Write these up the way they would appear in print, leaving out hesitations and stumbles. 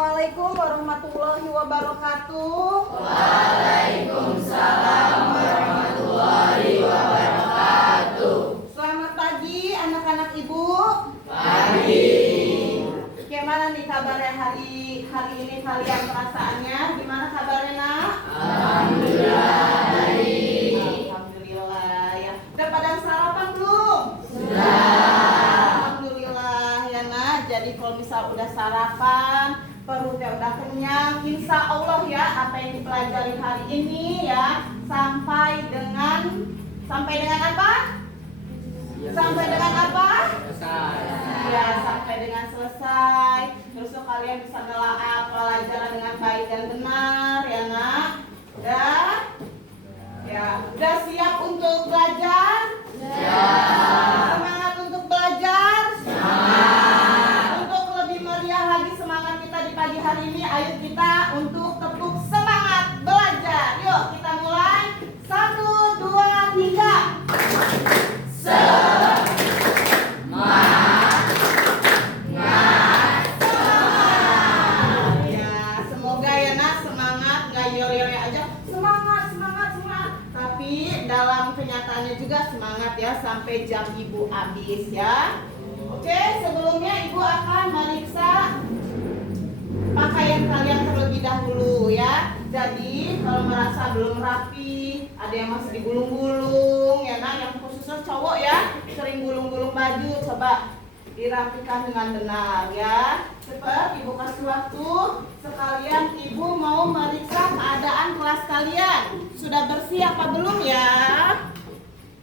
Assalamualaikum warahmatullahi wabarakatuh. Waalaikumsalam warahmatullahi wabarakatuh. Selamat pagi anak-anak ibu. Pagi. Gimana nih kabarnya hari ini kalian perasaannya? Gimana kabarnya nak? Alhamdulillah baik. Alhamdulillah ya. Udah pada sarapan belum? Sudah. Alhamdulillah ya nak. Jadi kalau misal udah sarapan, perutnya udah kenyang, insya Allah ya apa yang dipelajari hari ini ya sampai dengan apa? Sampai dengan apa? Ya sampai dengan selesai. Terus kalian bisa nelaah pelajaran dengan baik dan benar ya nak. Udah siap untuk belajar? Ya. Semangat untuk belajar? Semangat. Untuk lebih meriah lagi semangat kita di pagi hari ini, ayo kita untuk tepuk semangat belajar. Yuk kita mulai. 1, 2, 3. Ya, semoga ya nak semangat, nggak yore-yore aja. Semangat. Tapi dalam kenyataannya juga semangat ya sampai jam ibu habis ya. Oke, sebelumnya ibu akan meriksa pakaian kalian terlebih dahulu ya. Jadi kalau merasa belum rapi, ada yang masih digulung-gulung ya nak, yang khususnya cowok ya sering gulung-gulung baju, coba dirapikan dengan benar ya. Cepat ibu kasih waktu. Sekalian ibu mau meriksa keadaan kelas kalian. Sudah bersih apa belum ya?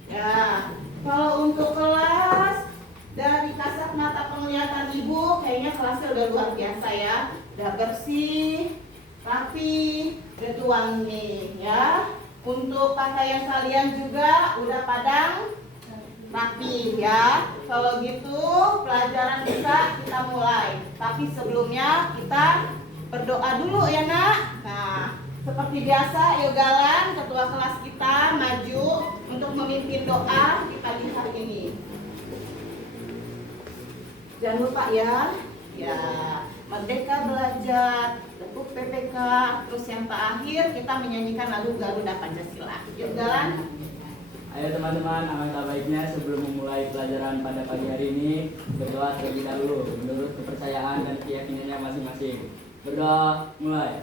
Ya. Kalau untuk kelas, dari kasat mata penglihatan ibu kayaknya kelasnya udah luar biasa ya. Udah bersih, rapi, udah wangi ya. Untuk pakaian kalian juga udah padang, rapi ya. Kalau gitu pelajaran bisa kita mulai. Tapi sebelumnya kita berdoa dulu ya nak. Nah, seperti biasa Yogalan ketua kelas kita maju untuk memimpin doa di pagi hari ini. Jangan lupa ya. Ya, Merdeka Belajar, Tepuk PPK, terus yang terakhir kita menyanyikan lagu Garuda Pancasila. Yogalan. Ayo teman-teman, alangkah baiknya sebelum memulai pelajaran pada pagi hari ini berdoa terlebih dahulu menurut kepercayaan dan keyakinannya masing-masing. Berdoa, mulai.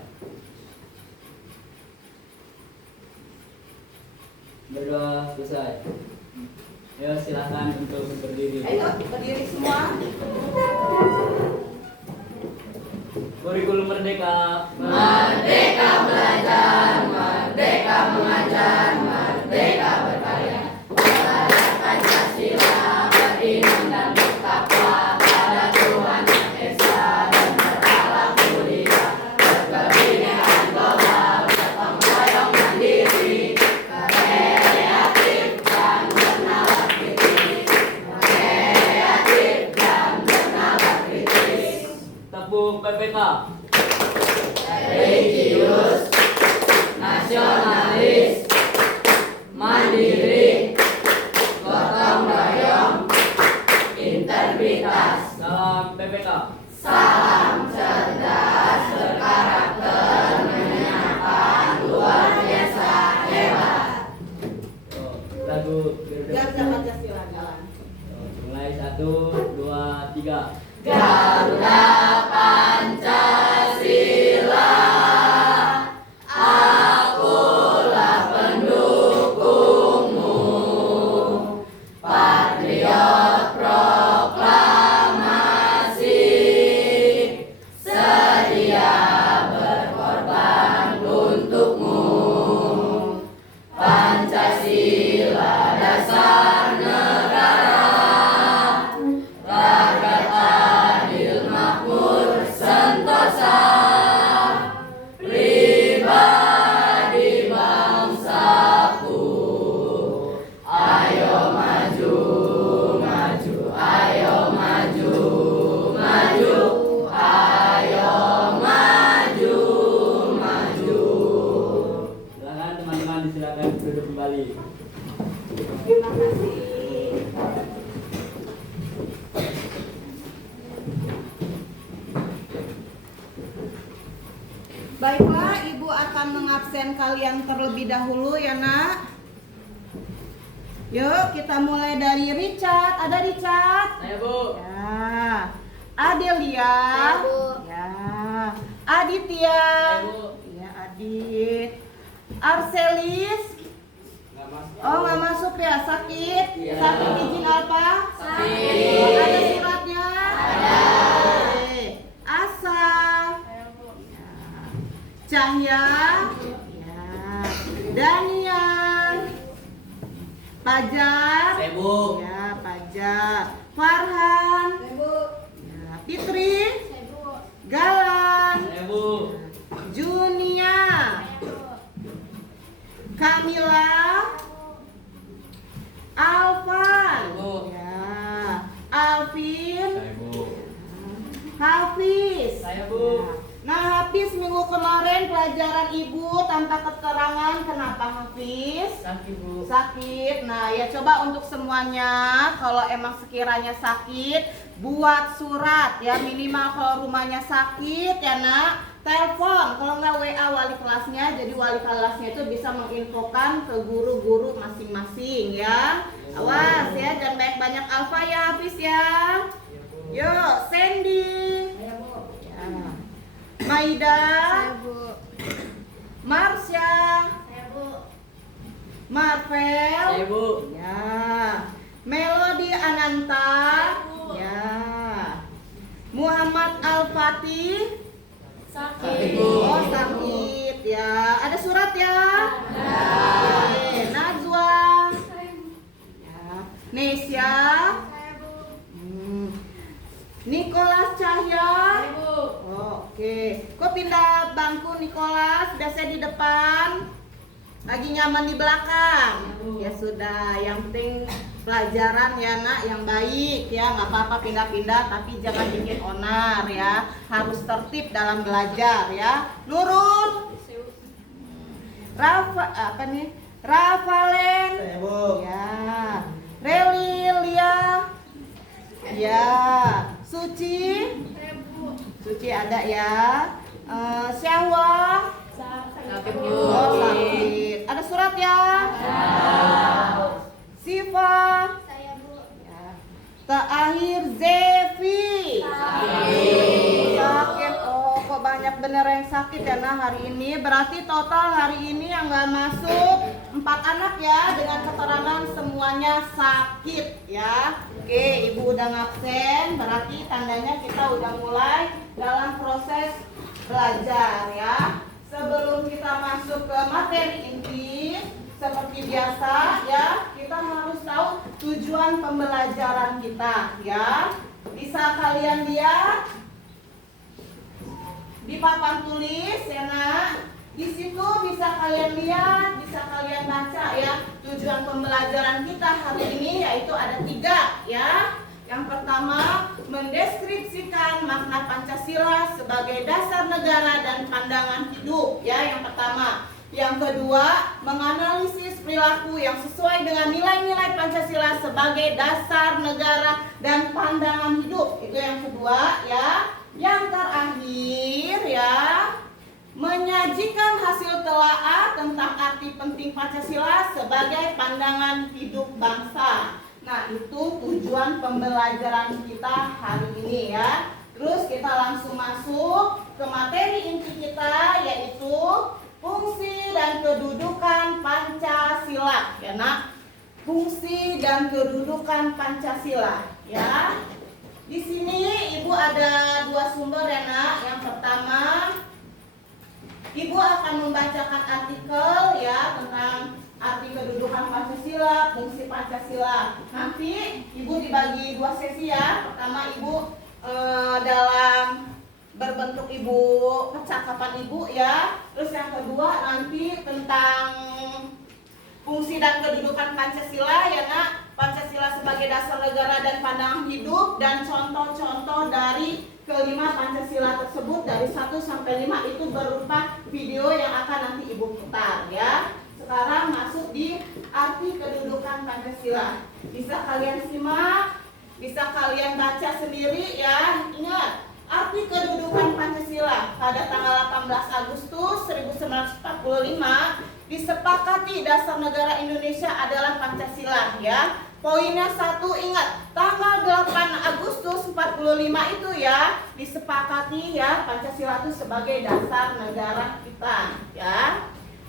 Berdoa selesai. Ayo silakan untuk berdiri. Ayo berdiri semua. Kurikulum Merdeka. Merdeka belajar, merdeka mengajar, merdeka berkarya. Pada Pancasila beriman dan bertakwa pada Tuhan Yang Esa dan berakhlak mulia. Berkebinekaan global, gotong royong mandiri, kreatif dan bernalar kritis. Kreatif dan bernalar kritis. Tepuk PPK. Religius, nasionalis, mandiri, gotong royong, integritas. Salam PPK. Salam cerdas, berkarakter, menyenangkan, luar biasa, hebat. Lagu Garuda Pancasila jalan. mulai 1, 2, 3. Garuda Pancasila, akulah pendukungmu, patriot proklamasi, sedia berkorban untukmu. Pancasila dasar negara, rakyat adil makmur. Baiklah, Ibu akan mengabsen kalian terlebih dahulu ya nak. Yuk kita mulai dari Richard. Ada Richard? Saya Bu. Ya. Adelia. Saya, Bu. Ya. Aditya. Saya Bu. Ya, Adit. Arselis. Nggak masuk. Oh, nggak masuk ya, sakit. Iya. Sakit izin apa? Sakit. Ada suratnya? Ada. Oke. Asa. Ya. Cahya. Ya. Danian. Pajar. Saya Bu. Ya, Pajar. Farhan. Ya, Fitri. Galang. Saya Bu. Junia. Kamila. Alvan. Saya Bu. Ya. Alvin. Saya Bu. Hafiz. Saya Bu. Nah, Hafiz minggu kemarin pelajaran Ibu tanpa keterangan. Kenapa Hafiz? Sakit Bu. Sakit. Nah, ya coba untuk semuanya kalau emang sekiranya sakit buat surat ya, minimal kalau rumahnya sakit ya nak, telepon, kalau nggak WA wali kelasnya, jadi wali kelasnya itu bisa menginfokan ke guru-guru masing-masing ya. Awas ya, jangan banyak-banyak alfa ya Hafiz ya. Yuk, Sandy. Ya. Maida. Marsha. Marvel. Saya Bu. Ya. Melody Ananta. Ya. Muhammad Al-Fatih. Sakit Bu. Oh, sakit ya. Ada surat ya? Oke. Najwa. Ya. Nesya. Nicholas Cahya. Oh, oke. Kok pindah bangku Nicholas? Biasa di depan. Lagi nyaman di belakang. Ya sudah, yang penting pelajaran ya nak yang baik ya, nggak apa-apa pindah-pindah tapi jangan bikin onar ya, harus tertib dalam belajar ya. Nurul. Rafa apa nih? Rafalen. Ya. Relilia. Ya. Suci. Suci ada ya. Syahwa. Sakit Bu. Oh, sakit. Ada surat ya? Siva. Ya. Terakhir Zevi. Sakit. Oh, kok banyak bener yang sakit ya nah hari ini. Berarti total hari ini yang nggak masuk 4 anak ya, dengan keterangan semuanya sakit ya. Oke, Ibu udah ngabsen, berarti tandanya kita udah mulai dalam proses belajar ya. Sebelum kita masuk ke materi inti, seperti biasa ya, kita harus tahu tujuan pembelajaran kita ya. Bisa kalian lihat di papan tulis ya nak. Di situ bisa kalian lihat, bisa kalian baca ya. Tujuan pembelajaran kita hari ini yaitu ada 3 ya. Yang pertama, mendeskripsikan makna Pancasila sebagai dasar negara dan pandangan hidup ya, yang pertama. Yang kedua, menganalisis perilaku yang sesuai dengan nilai-nilai Pancasila sebagai dasar negara dan pandangan hidup. Itu yang kedua ya. Yang terakhir ya, menyajikan hasil telaah tentang arti penting Pancasila sebagai pandangan hidup bangsa. Nah, itu tujuan pembelajaran kita hari ini ya. Terus kita langsung masuk ke materi inti kita, yaitu fungsi dan kedudukan Pancasila ya nak. Fungsi dan kedudukan Pancasila ya. Di sini Ibu ada 2 sumber ya nak. Yang pertama, Ibu akan membacakan artikel ya tentang arti kedudukan Pancasila, fungsi Pancasila. Nanti Ibu dibagi 2 sesi ya. Pertama Ibu dalam berbentuk Ibu percakapan Ibu ya. Terus yang kedua nanti tentang fungsi dan kedudukan Pancasila ya nak. Pancasila sebagai dasar negara dan pandangan hidup, dan contoh-contoh dari kelima Pancasila tersebut dari 1 sampai 5 itu berupa video yang akan nanti Ibu putar ya. Sekarang masuk di arti kedudukan Pancasila. Bisa kalian simak, bisa kalian baca sendiri ya. Ingat, Arti kedudukan Pancasila pada tanggal 18 Agustus 1945 disepakati dasar negara Indonesia adalah Pancasila ya. Poinnya satu, ingat tanggal 8 Agustus 45 itu ya disepakati ya Pancasila itu sebagai dasar negara kita ya.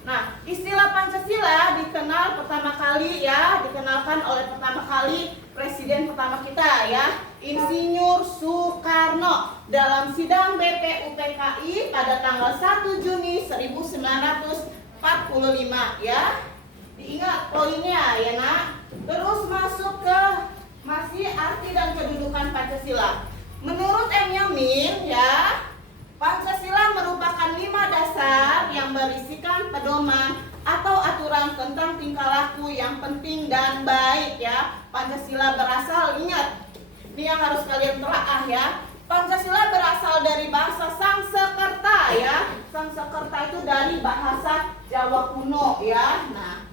Nah, istilah Pancasila dikenal pertama kali ya, dikenalkan oleh pertama kali presiden pertama kita ya, Insinyur Soekarno dalam sidang BPUPKI pada tanggal 1 Juni 1945 ya. Diingat poinnya ya nak. Terus masuk ke masih arti dan kedudukan Pancasila. Menurut M. Yamin ya, Pancasila merupakan 5 dasar yang berisikan pedoman atau aturan tentang tingkah laku yang penting dan baik ya. Pancasila berasal, ingat, ini yang harus kalian telaah ya. Pancasila berasal dari bahasa Sangsekerta ya. Sangsekerta itu dari bahasa Jawa kuno ya. Nah,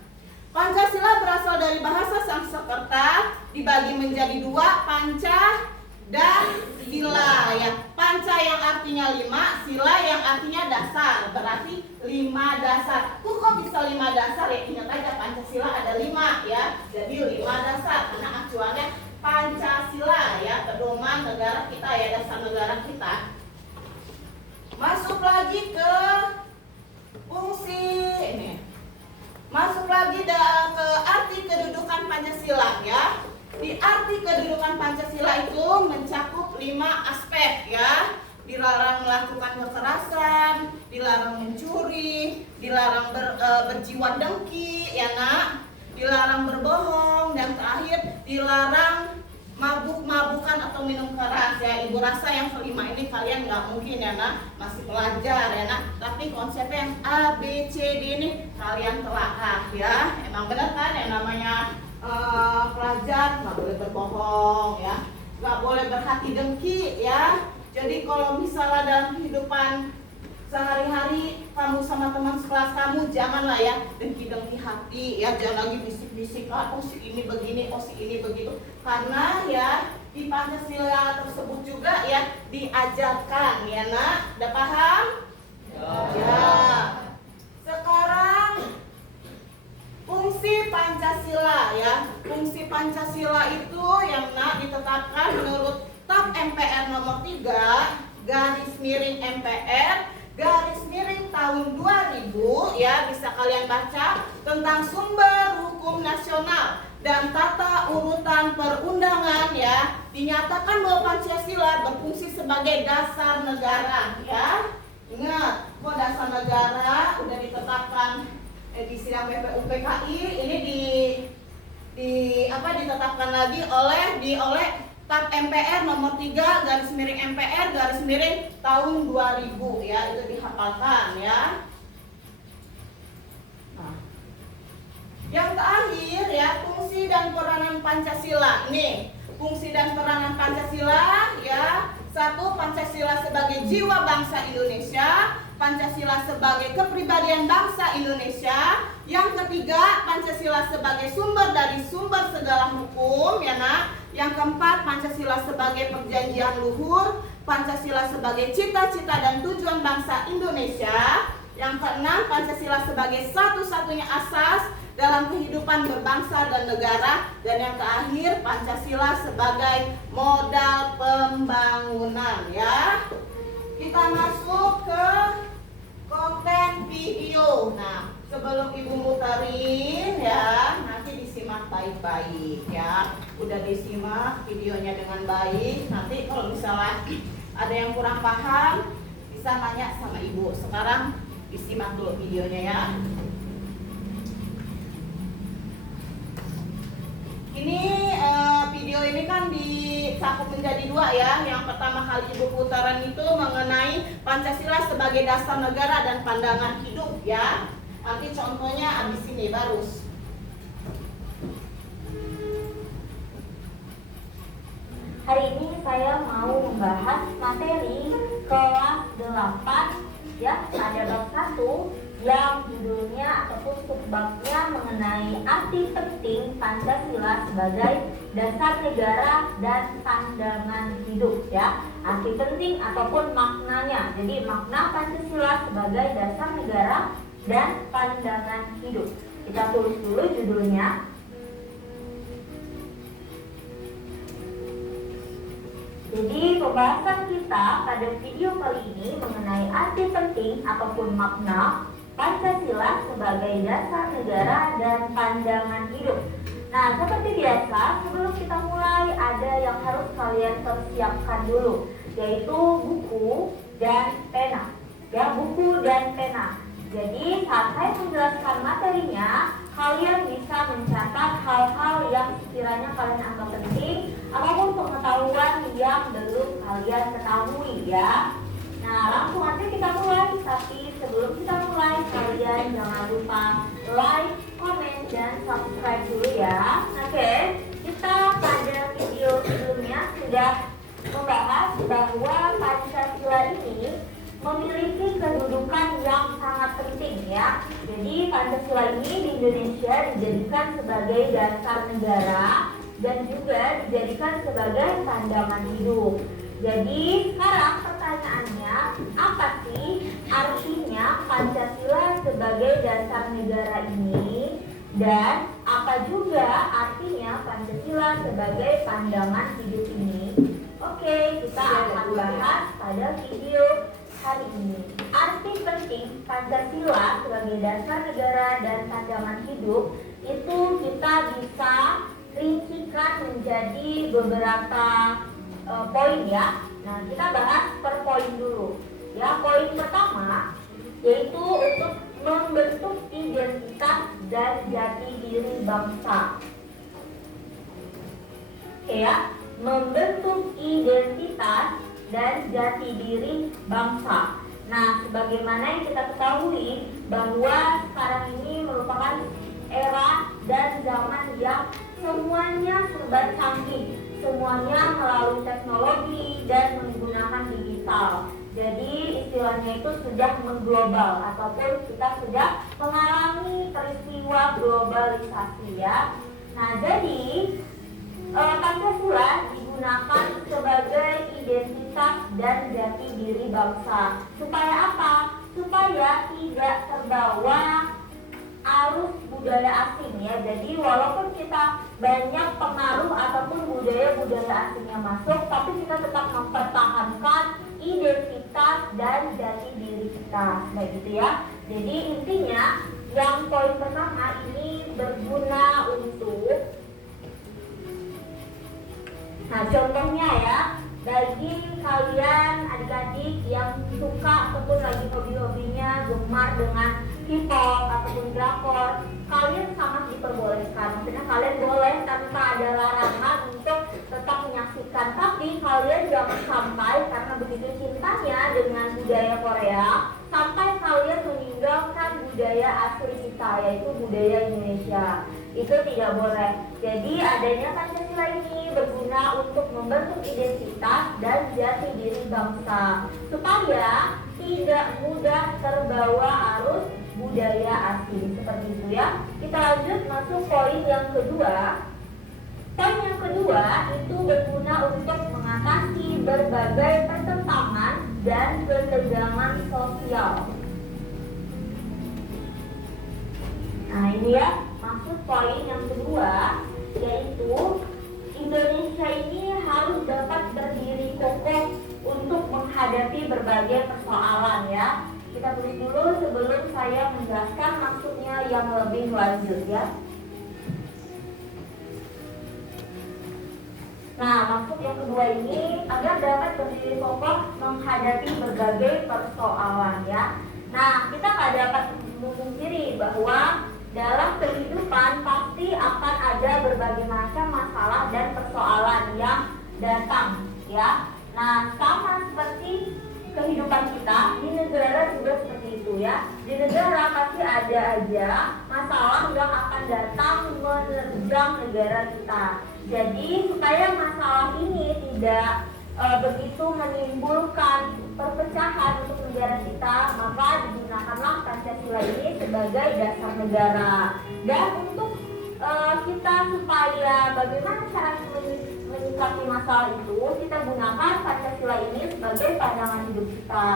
Pancasila berasal dari bahasa Sangsekerta, dibagi menjadi 2, panca dan sila ya. Panca yang artinya 5, sila yang artinya dasar. Berarti 5 dasar. Kok bisa 5 dasar ya? Ingat aja Pancasila ada 5 ya. Jadi 5 dasar karena acuannya Pancasila ya, pedoman negara kita ya, dasar negara kita. Masuk lagi ke fungsi ini. Masuk lagi ke arti kedudukan Pancasila ya. Di arti kedudukan Pancasila itu mencakup 5 aspek ya. Dilarang melakukan kekerasan, dilarang mencuri, dilarang berjiwa dengki ya nak, dilarang berbohong, dan terakhir dilarang mabuk-mabukan atau minum keras ya. Ibu rasa yang kelima ini kalian nggak mungkin ya nak, masih pelajar ya nak, tapi konsepnya yang A, B, C, D ini kalian telaah ya. Emang benar kan yang namanya pelajar nggak boleh berbohong ya, nggak boleh berhati dengki ya. Jadi kalau misalnya dalam kehidupan sehari-hari kamu sama teman sekelas kamu, janganlah ya dengki-dengki hati ya, jangan lagi bisik-bisik, oh si ini begini, oh si ini begitu. Karena ya di Pancasila tersebut juga ya diajarkan ya nak, udah paham? Ya. Sekarang fungsi Pancasila ya. Fungsi Pancasila itu yang nak ditetapkan menurut TAP MPR nomor 3 garis miring MPR garis miring tahun 2000 ya, bisa kalian baca tentang sumber hukum nasional dan tata urutan perundangan ya. Dinyatakan bahwa Pancasila berfungsi sebagai dasar negara ya. Ingat, kok dasar negara udah ditetapkan di sidang BPUPKI ini ditetapkan lagi oleh TAP MPR nomor 3 garis miring MPR garis miring tahun 2000 ya, itu dihafalkan ya. Nah, yang terakhir ya, fungsi dan peranan Pancasila. Nih, fungsi dan peranan Pancasila ya. 1. Pancasila sebagai jiwa bangsa Indonesia. Pancasila sebagai kepribadian bangsa Indonesia. Yang ketiga, Pancasila sebagai sumber dari sumber segala hukum ya nak. Yang keempat, Pancasila sebagai perjanjian luhur. Pancasila sebagai cita-cita dan tujuan bangsa Indonesia. Yang keenam, Pancasila sebagai satu-satunya asas dalam kehidupan berbangsa dan negara. Dan yang terakhir, Pancasila sebagai modal pembangunan ya. Kita masuk ke konten video. Nah, sebelum ibu muterin ya, nanti disimak baik-baik ya. Udah disimak videonya dengan baik. Nanti kalau misalnya ada yang kurang paham, bisa nanya sama ibu. Sekarang disimak dulu videonya ya. Ini video ini kan dicakup menjadi 2 ya. Yang pertama kali ibu putaran itu mengenai Pancasila sebagai dasar negara dan pandangan hidup ya. Nanti contohnya abis ini baru. Hari ini saya mau membahas materi kelas 8 ya, ada bab 1 yang judulnya ataupun subbabnya mengenai arti penting Pancasila sebagai dasar negara dan pandangan hidup ya. Arti penting ataupun maknanya. Jadi makna Pancasila sebagai dasar negara dan pandangan hidup. Kita tulis dulu judulnya. Jadi pembahasan kita pada video kali ini mengenai arti penting ataupun makna Pancasila sebagai dasar negara dan pandangan hidup. Nah, seperti biasa, sebelum kita mulai ada yang harus kalian persiapkan dulu, yaitu buku dan pena. Ya, buku dan pena. Jadi saat saya menjelaskan materinya, kalian bisa mencatat hal-hal yang sekiranya kalian anggap penting ataupun pengetahuan yang belum kalian ketahui ya. Nah, langsung aja kita mulai. Tapi sebelum kita mulai, kalian jangan lupa like, komen, dan subscribe dulu ya. Oke, kita pada video sebelumnya sudah membahas bahwa Pancasila ini memiliki kedudukan yang sangat penting ya. Jadi Pancasila ini di Indonesia dijadikan sebagai dasar negara dan juga dijadikan sebagai pandangan hidup. Jadi sekarang pertanyaannya, apa sih artinya Pancasila sebagai dasar negara ini? Dan apa juga artinya Pancasila sebagai pandangan hidup ini? Oke, kita akan bahas pada video hari ini. Arti penting Pancasila sebagai dasar negara dan pandangan hidup itu kita bisa rincikan menjadi beberapa poin ya. Nah, kita bahas per poin dulu. Ya, poin pertama yaitu untuk membentuk identitas dan jati diri bangsa. Oke ya, membentuk identitas dan jati diri bangsa. Nah, sebagaimana yang kita ketahui bahwa sekarang ini merupakan era dan zaman yang semuanya serba canggih, semuanya melalui teknologi dan menggunakan digital. Jadi istilahnya itu sudah mengglobal ataupun kita sudah mengalami peristiwa globalisasi ya. Nah, jadi Pancasila digunakan sebagai identitas dan jati diri bangsa. Supaya apa? Supaya tidak terbawa arus budaya asing ya. Jadi walaupun kita banyak pengaruh ataupun budaya-budaya asingnya masuk, tapi kita tetap mempertahankan identitas dan jati diri kita. Nah gitu ya. Jadi intinya yang poin pertama ini berguna untuk, nah contohnya ya, bagi kalian adik-adik yang suka ataupun lagi hobi-hobinya gemar dengan hip hop ataupun drakor, kalian sangat diperbolehkan. Maksudnya kalian boleh tanpa ada larangan untuk tetap menyaksikan, tapi kalian jangan sampai karena begitu cintanya dengan budaya Korea sampai kalian meninggalkan budaya asli kita, yaitu budaya Indonesia. Itu tidak boleh. Jadi adanya Pancasila ini berguna untuk membentuk identitas dan jati diri bangsa supaya tidak mudah terbawa arus budaya asing, seperti itu ya. Kita lanjut masuk poin yang kedua. Poin yang kedua itu berguna untuk mengatasi berbagai pertentangan dan ketegangan sosial. Nah ini ya, maksud poin yang kedua, yaitu Indonesia ini harus dapat berdiri kokoh untuk menghadapi berbagai persoalan ya. Kita tulis dulu sebelum saya menjelaskan maksudnya yang lebih lanjut ya. Nah, maksud yang kedua ini agar dapat berdiri kokoh menghadapi berbagai persoalan ya. Nah, kita nggak dapat memungkiri bahwa dalam kehidupan pasti akan ada berbagai macam masalah dan persoalan yang datang ya. Nah, sama seperti kehidupan kita di negara juga seperti itu ya. Di negara pasti ada aja masalah yang akan datang menerjang negara kita. Jadi supaya masalah ini tidak begitu menimbulkan perpecahan untuk negara kita, maka digunakanlah Pancasila ini sebagai dasar negara. Dan untuk kita supaya bagaimana cara menyikapi masalah itu, kita gunakan Pancasila ini sebagai pandangan hidup kita.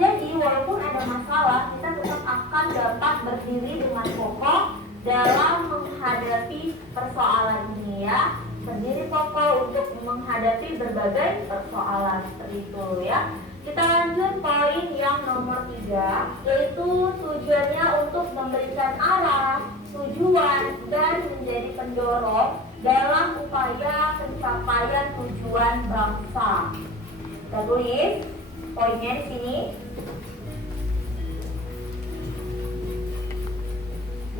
Jadi walaupun ada masalah, kita tetap akan dapat berdiri dengan kokoh dalam menghadapi persoalan ini ya. Berdiri kokoh untuk menghadapi berbagai persoalan seperti itu ya. Kita lanjut poin yang nomor 3, yaitu tujuannya untuk memberikan arah, tujuan, dan menjadi pendorong dalam upaya pencapaian tujuan bangsa. Kita tulis poinnya di sini.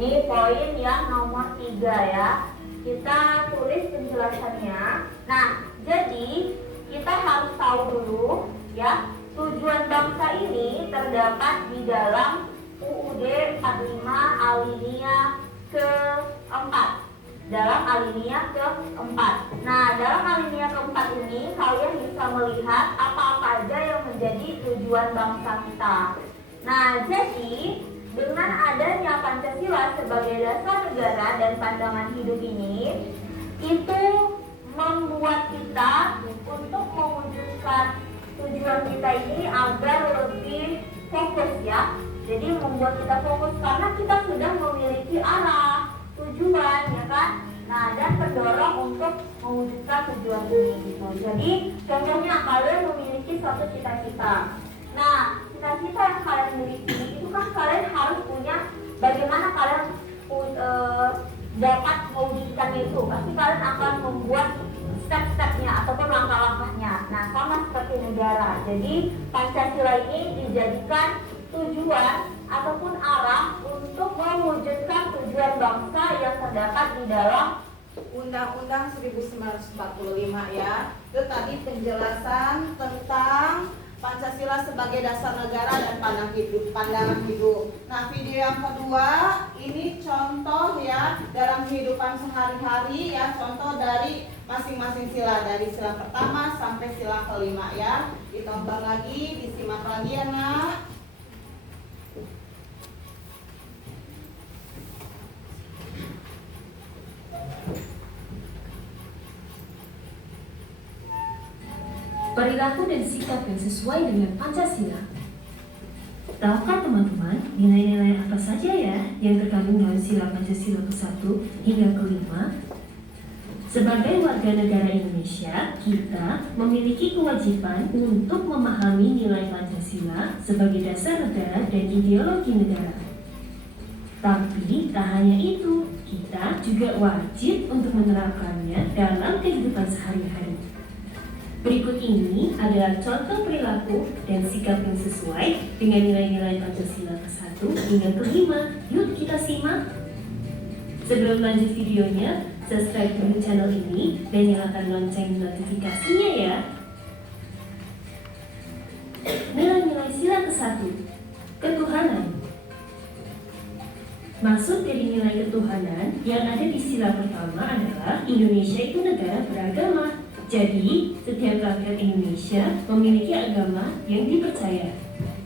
Ini poin yang nomor 3 ya. Kita tulis penjelasannya. Nah, jadi kita harus tahu dulu ya, tujuan bangsa ini terdapat di dalam UUD 45 alinea ke-4. Dalam alinea ke-4. Nah, dalam alinea ke-4 ini kalian bisa melihat apa-apa aja yang menjadi tujuan bangsa kita. Nah, jadi dengan adanya Pancasila sebagai dasar negara dan pandangan hidup ini, itu membuat kita untuk mewujudkan tujuan kita ini agar lebih fokus ya. Jadi membuat kita fokus karena kita sudah memiliki arah, tujuan ya kan. Nah, dan pendorong untuk mewujudkan tujuan ini gitu. Jadi contohnya kalian memiliki suatu cita-cita. Nah, cita-cita yang kalian miliki itu kan kalian harus punya bagaimana kalian dapat mewujudkannya itu. Pasti kalian akan membuat step-stepnya ataupun langkah-langkahnya. Nah, sama seperti negara. Jadi Pancasila ini dijadikan tujuan ataupun arah untuk mewujudkan tujuan bangsa yang terdapat di dalam Undang-Undang 1945 ya. Itu tadi penjelasan tentang Pancasila sebagai dasar negara dan pandangan hidup. Nah, video yang kedua ini contoh ya dalam kehidupan sehari-hari ya, contoh dari masing-masing sila, dari sila pertama sampai sila kelima ya. Ditonton lagi, disimak lagi ya nak. Perilaku dan sikap yang sesuai dengan Pancasila. Tahukah teman-teman nilai-nilai apa saja ya yang terkandung dalam sila Pancasila ke-1 hingga ke-5? Sebagai warga negara Indonesia, kita memiliki kewajiban untuk memahami nilai Pancasila sebagai dasar negara dan ideologi negara. Tapi tak hanya itu, kita juga wajib untuk menerapkannya dalam kehidupan sehari-hari. Berikut ini adalah contoh perilaku dan sikap yang sesuai dengan nilai-nilai Pancasila ke-1 hingga ke-5. Yuk kita simak. Sebelum lanjut videonya, subscribe dulu channel ini dan nyalakan lonceng notifikasinya ya. Nilai-nilai sila ke-1, ketuhanan. Maksud dari nilai ketuhanan yang ada di sila pertama adalah Indonesia itu negara beragama. Jadi, setiap rakyat Indonesia memiliki agama yang dipercaya.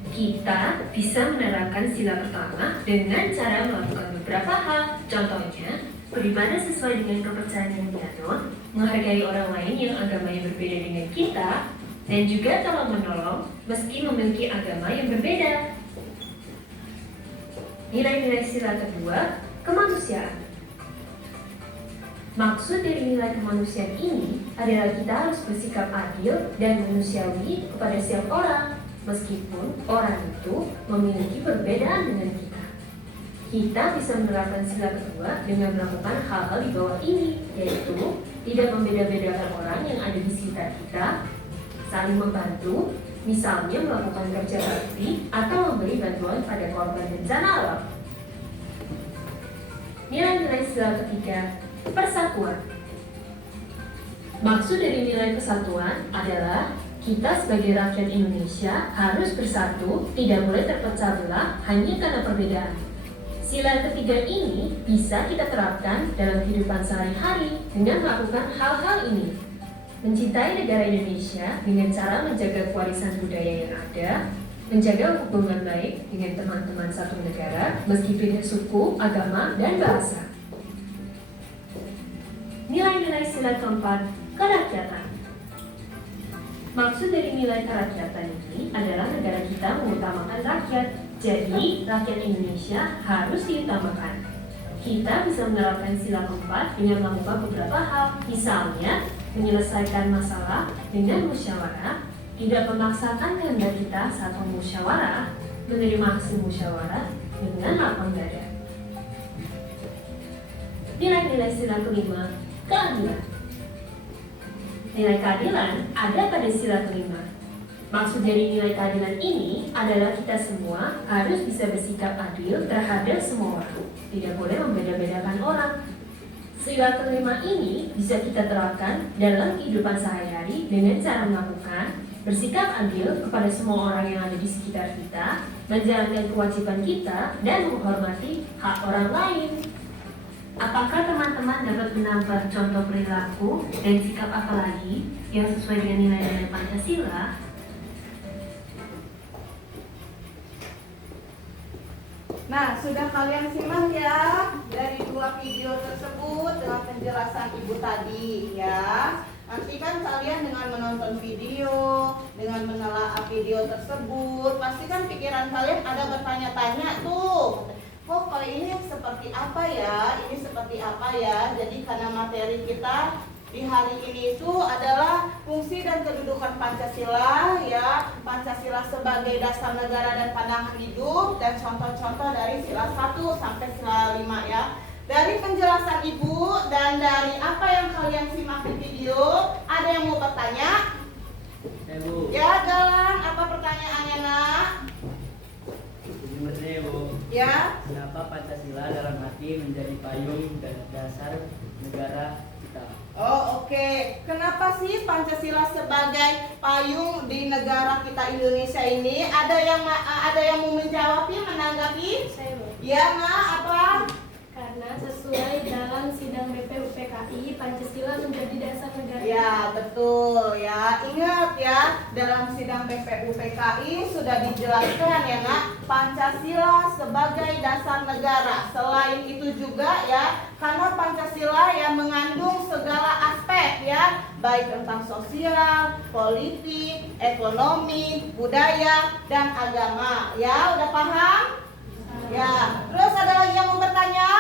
Kita bisa menerapkan sila pertama dengan cara melakukan beberapa hal. Contohnya, beribadah sesuai dengan kepercayaan yang dianut, menghargai orang lain yang agamanya berbeda dengan kita, dan juga tolong-menolong meski memiliki agama yang berbeda. Nilai-nilai sila kedua, kemanusiaan. Maksud dari nilai kemanusiaan ini adalah kita harus bersikap adil dan manusiawi kepada setiap orang, meskipun orang itu memiliki perbedaan dengan kita. Kita bisa menerapkan sila kedua dengan melakukan hal-hal di bawah ini, yaitu tidak membeda-bedakan orang yang ada di sekitar kita, saling membantu, misalnya melakukan kerja bakti atau memberi bantuan pada korban bencana alam. Nilai-nilai sila ketiga, persatuan. Maksud dari nilai persatuan adalah kita sebagai rakyat Indonesia harus bersatu, tidak boleh terpecah belah hanya karena perbedaan. Sila ketiga ini bisa kita terapkan dalam kehidupan sehari-hari dengan melakukan hal-hal ini. Mencintai negara Indonesia dengan cara menjaga warisan budaya yang ada, menjaga hubungan baik dengan teman-teman satu negara meski beda suku, agama, dan bahasa. Nilai-nilai sila keempat, kerakyatan. Maksud dari nilai kerakyatan ini adalah negara kita mengutamakan rakyat. Jadi, rakyat Indonesia harus diutamakan. Kita bisa menerapkan sila keempat dengan melakukan beberapa hal. Misalnya, menyelesaikan masalah dengan musyawarah, tidak memaksakan kehendak kita saat bermusyawarah, menerima hasil musyawarah dengan lapang dada. Nilai-nilai sila kelima, keadilan. Nilai keadilan ada pada sila kelima. Maksud dari nilai keadilan ini adalah kita semua harus bisa bersikap adil terhadap semua orang. Tidak boleh membeda-bedakan orang. Sila kelima ini bisa kita terapkan dalam kehidupan sehari-hari dengan cara melakukan bersikap adil kepada semua orang yang ada di sekitar kita, menjalankan kewajiban kita, dan menghormati hak orang lain. Apakah teman-teman dapat menambah contoh perilaku dan sikap apa lagi yang sesuai dengan nilai-nilai Pancasila? Nah, sudah kalian simak ya dari dua video tersebut dengan penjelasan Ibu tadi ya. Nanti kan kalian dengan menonton video, dengan menelaah video tersebut, pasti kan pikiran kalian ada bertanya-tanya tuh. Kok kalau ini seperti apa ya? Ini seperti apa ya? Jadi karena materi kita di hari ini itu adalah fungsi dan kedudukan Pancasila ya. Pancasila sebagai dasar negara dan pandangan hidup, dan contoh-contoh dari sila 1 sampai sila 5 ya. Dari penjelasan Ibu dan dari apa yang kalian simak di video, ada yang mau bertanya? Bu. Ya, Galang, apa pertanyaannya, Nak? Sebenarnya Bu, Ya. kenapa Pancasila dalam arti menjadi payung dan dasar negara kita? Oh, oke. Kenapa sih Pancasila sebagai payung di negara kita Indonesia ini? Ada yang mau menjawabnya, menanggapi? Saya Bu. Ya, Nak, apa? Karena sesuai dalam sidang BPUPKI, Pancasila menjadi dasar negara. Ya, betul ya. Ingat ya, dalam sidang BPUPKI sudah dijelaskan ya, Nak, Pancasila sebagai dasar negara. Selain itu juga ya, karena Pancasila yang mengandung segala aspek ya, baik tentang sosial, politik, ekonomi, budaya, dan agama. Ya, udah paham? Ya, terus ada lagi yang mau bertanya?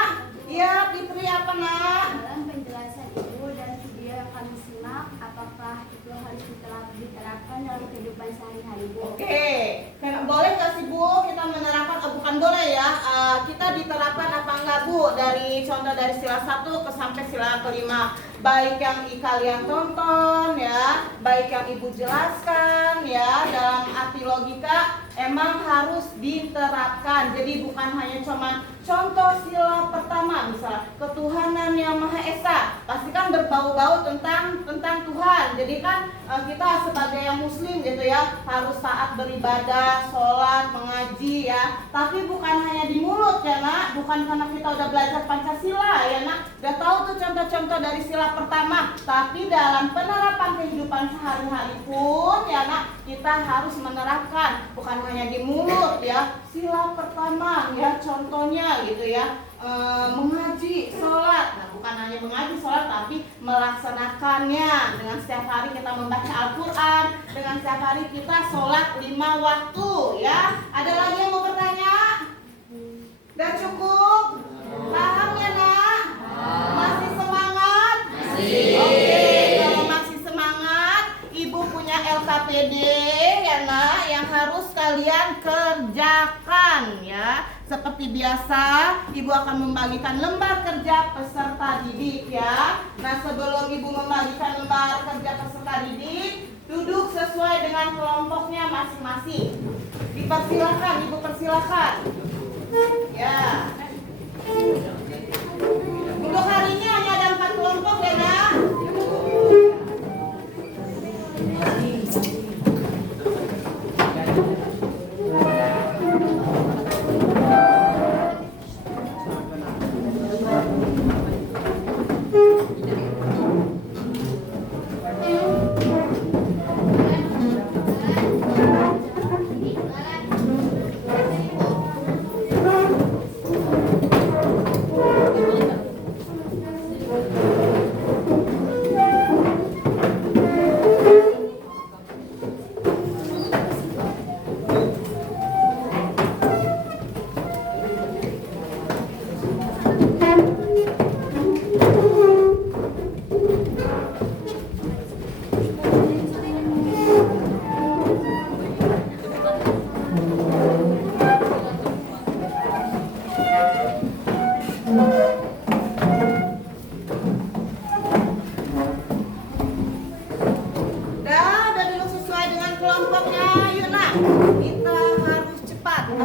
Ya, Fitri apa, Nak? Dalam penjelasan Ibu dan video yang kami simak, apakah itu harus diterapkan dalam kehidupan sehari-hari Bu? Oke, boleh nggak sih Bu kita menerapkan? Bukan boleh ya, kita diterapkan apa enggak Bu? Dari contoh dari sila 1 sampai sila kelima, baik yang kalian tonton ya, baik yang Ibu jelaskan ya, dalam arti logika emang harus diterapkan. Jadi bukan hanya cuman contoh sila pertama, misal ketuhanan yang Maha Esa, pasti kan berbau-bau tentang Tuhan. Jadi kan kita sebagai yang Muslim gitu ya, harus taat beribadah, sholat, mengaji ya. Tapi bukan hanya di mulut ya, Nak. Bukan karena kita udah belajar Pancasila ya, Nak, udah tahu tuh contoh-contoh dari sila pertama. Tapi dalam penerapan kehidupan sehari-hari pun ya, Nak, kita harus menerapkan, bukan hanya di mulut ya. Sila pertama ya, contohnya gitu ya, mengaji, sholat. Nah, bukan hanya mengaji, sholat, tapi melaksanakannya dengan setiap hari kita membaca Al-Quran, dengan setiap hari kita sholat 5 waktu ya. Ada lagi yang mau bertanya? Udah cukup? Paham ya, Nak? Masih semangat? Masih. Oke, kalau masih semangat, Ibu punya LKPD ya, Nak, yang harus kalian kerjakan ya. Seperti biasa, Ibu akan membagikan lembar kerja peserta didik ya. Nah, sebelum Ibu membagikan lembar kerja peserta didik, duduk sesuai dengan kelompoknya masing-masing. Dipersilakan, Ibu persilakan. Ya. Untuk hari ini hanya ada 4 kelompok ya, Nak.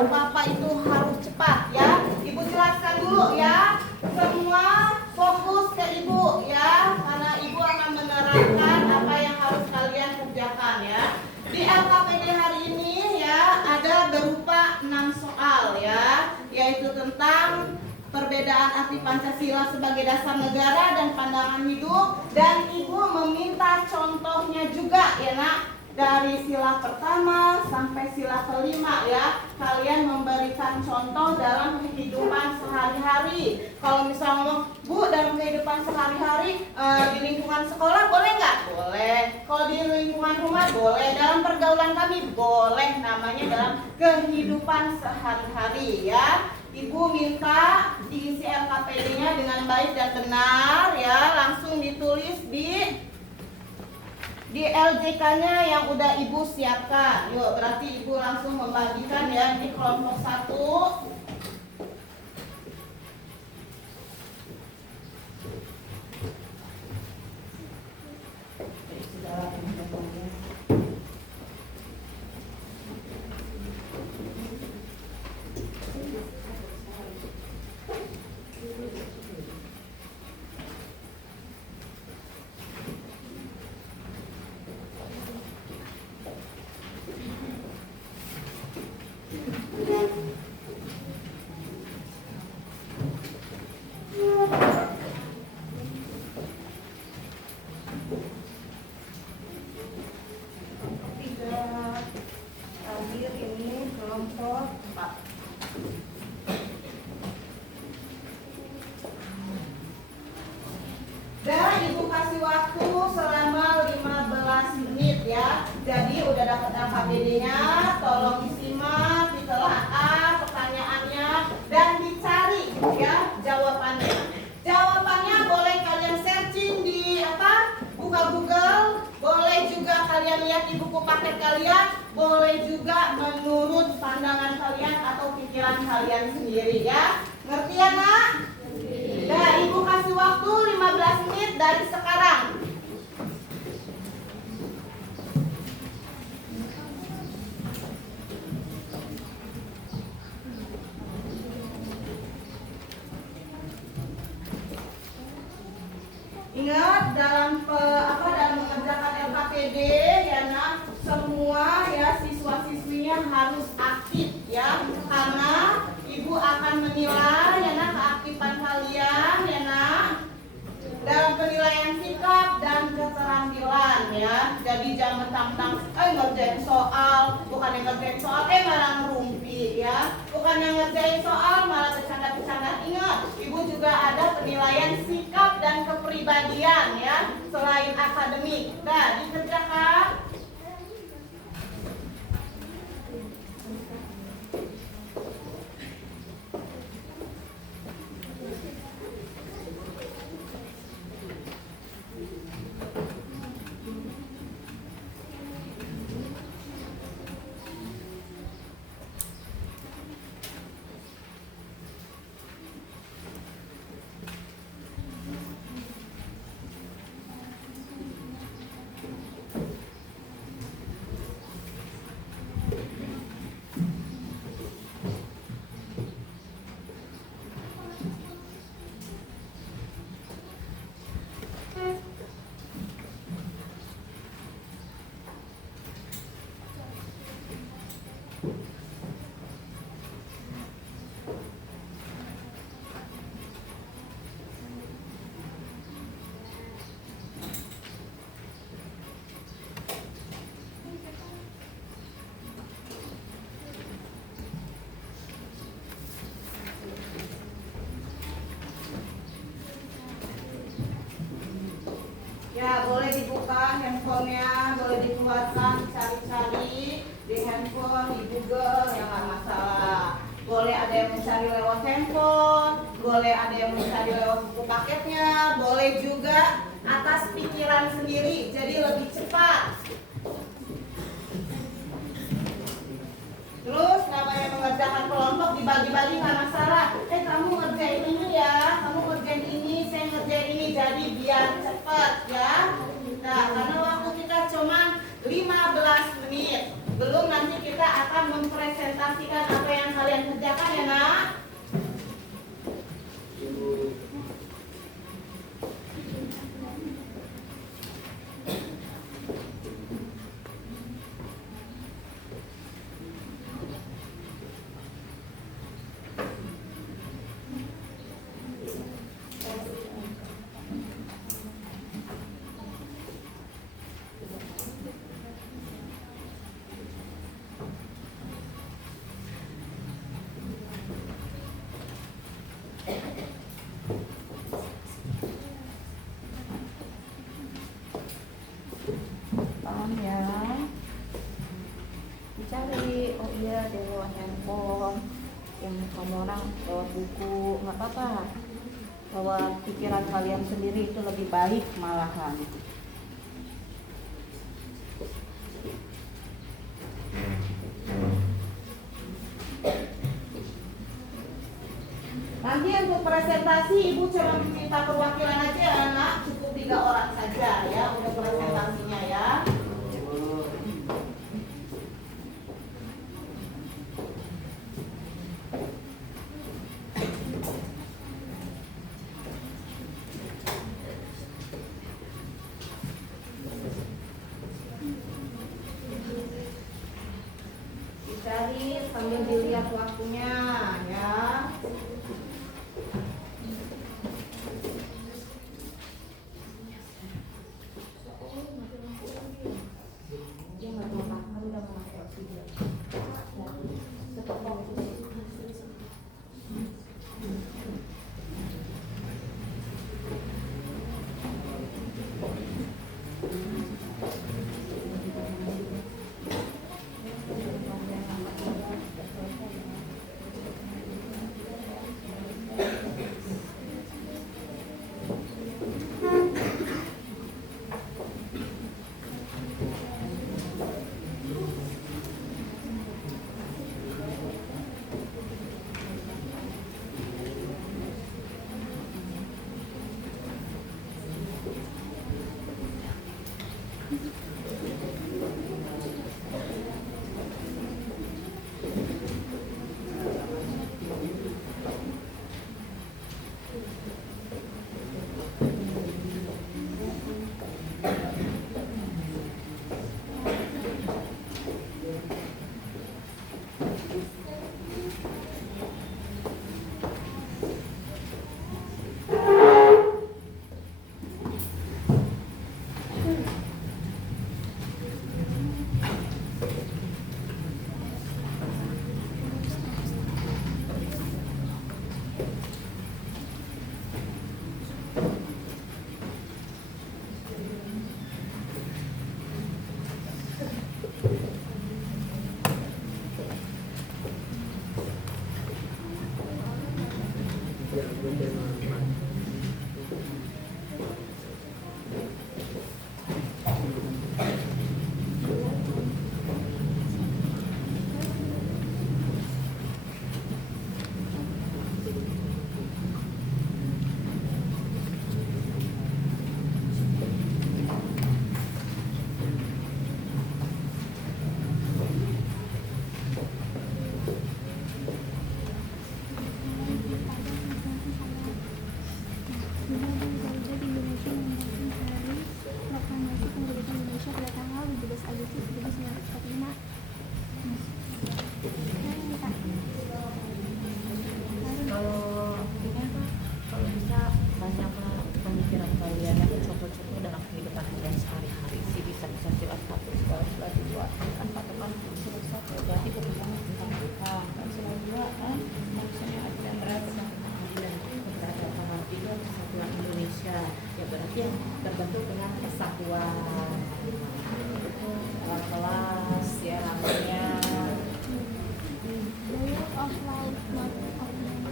apa-apa itu harus cepat ya. Ibu jelaskan dulu ya. Semua fokus ke ibu ya, karena ibu akan menerangkan apa yang harus kalian kerjakan ya. Di LKPD hari ini ya ada berupa 6 soal ya, yaitu tentang perbedaan arti Pancasila sebagai dasar negara dan pandangan hidup, dan ibu meminta contohnya juga ya nak. Dari sila pertama sampai sila kelima ya, kalian memberikan contoh dalam kehidupan sehari-hari. Kalau misalnya ngomong, Bu, dalam kehidupan sehari-hari di lingkungan sekolah boleh nggak? Boleh. Kalau di lingkungan rumah boleh. Dalam pergaulan kami boleh. Namanya dalam kehidupan sehari-hari ya. Ibu minta diisi LKPD-nya dengan baik dan benar ya, langsung ditulis di LJK-nya yang udah ibu siapkan. Yuk, berarti ibu langsung membagikan ya di kelompok 1. Terakhir ini kelompok 4. Dan ibu kasih waktu selama 15 menit ya. Jadi udah dapat LKPD-nya, tolong disimak, ditelaah pertanyaannya dan dicari ya jawabannya. Jawabannya boleh kalian searching di buka Google, boleh juga kalian lihat di buku paket kalian, boleh juga menurut pandangan kalian atau pikiran kalian sendiri ya. Ngerti ya nak? Nah, ibu kasih waktu 15 menit dari sekarang. Ingat dalam mengerjakan LKPD ya nak, semua ya siswa-siswinya harus aktif ya, karena ibu akan menilai ya nak keaktifan kalian ya nak dalam penilaian sikap dan keterampilan ya. Jadi jangan mentang-mentang ngerjain soal, bukan yang ngerjain soal malah ngerumpi ya, bukan yang ngerjain soal malah bercanda-bercanda. Ingat, ibu juga ada penilaian sikap dan kepribadian ya, selain akademik. Nah, dikerjakan. Ya, boleh dibuka handphonenya, boleh dikeluarkan, cari-cari di handphone, di Google, ya nggak masalah. Boleh ada yang mencari lewat handphone, boleh ada yang mencari lewat buku paketnya, boleh juga atas pikiran sendiri, jadi lebih cepat. Terus namanya mengerjakan kelompok dibagi-bagi nggak masalah. Kamu ngerjain ini ya, kamu ngerjain ini, saya ngerjain ini, jadi biar cepat ya. Nah, karena waktu kita cuma 15 menit, belum nanti kita akan mempresentasikan apa yang Paham ya? Dicari, oh iya dia bawa handphone, yang kamu orang bawa buku, nggak apa-apa. Bawa pikiran kalian sendiri itu lebih baik malahan. Nanti untuk presentasi ibu cuma minta perwakilan aja ya, anak, cukup 3 orang saja ya untuk presentasinya ya. Dicari sambil dilihat waktunya ya. Terbentuk dengan kesatuan kelas ya namanya of life, not of man.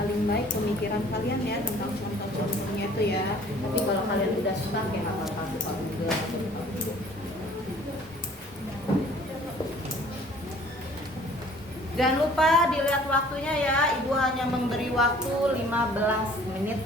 Paling baik pemikiran kalian ya tentang contoh-contohnya itu ya. Tapi kalau kalian udah stuck ya nggak apa-apa, suka juga. Jangan lupa dilihat waktunya ya. Ibu hanya memberi waktu 15 menit.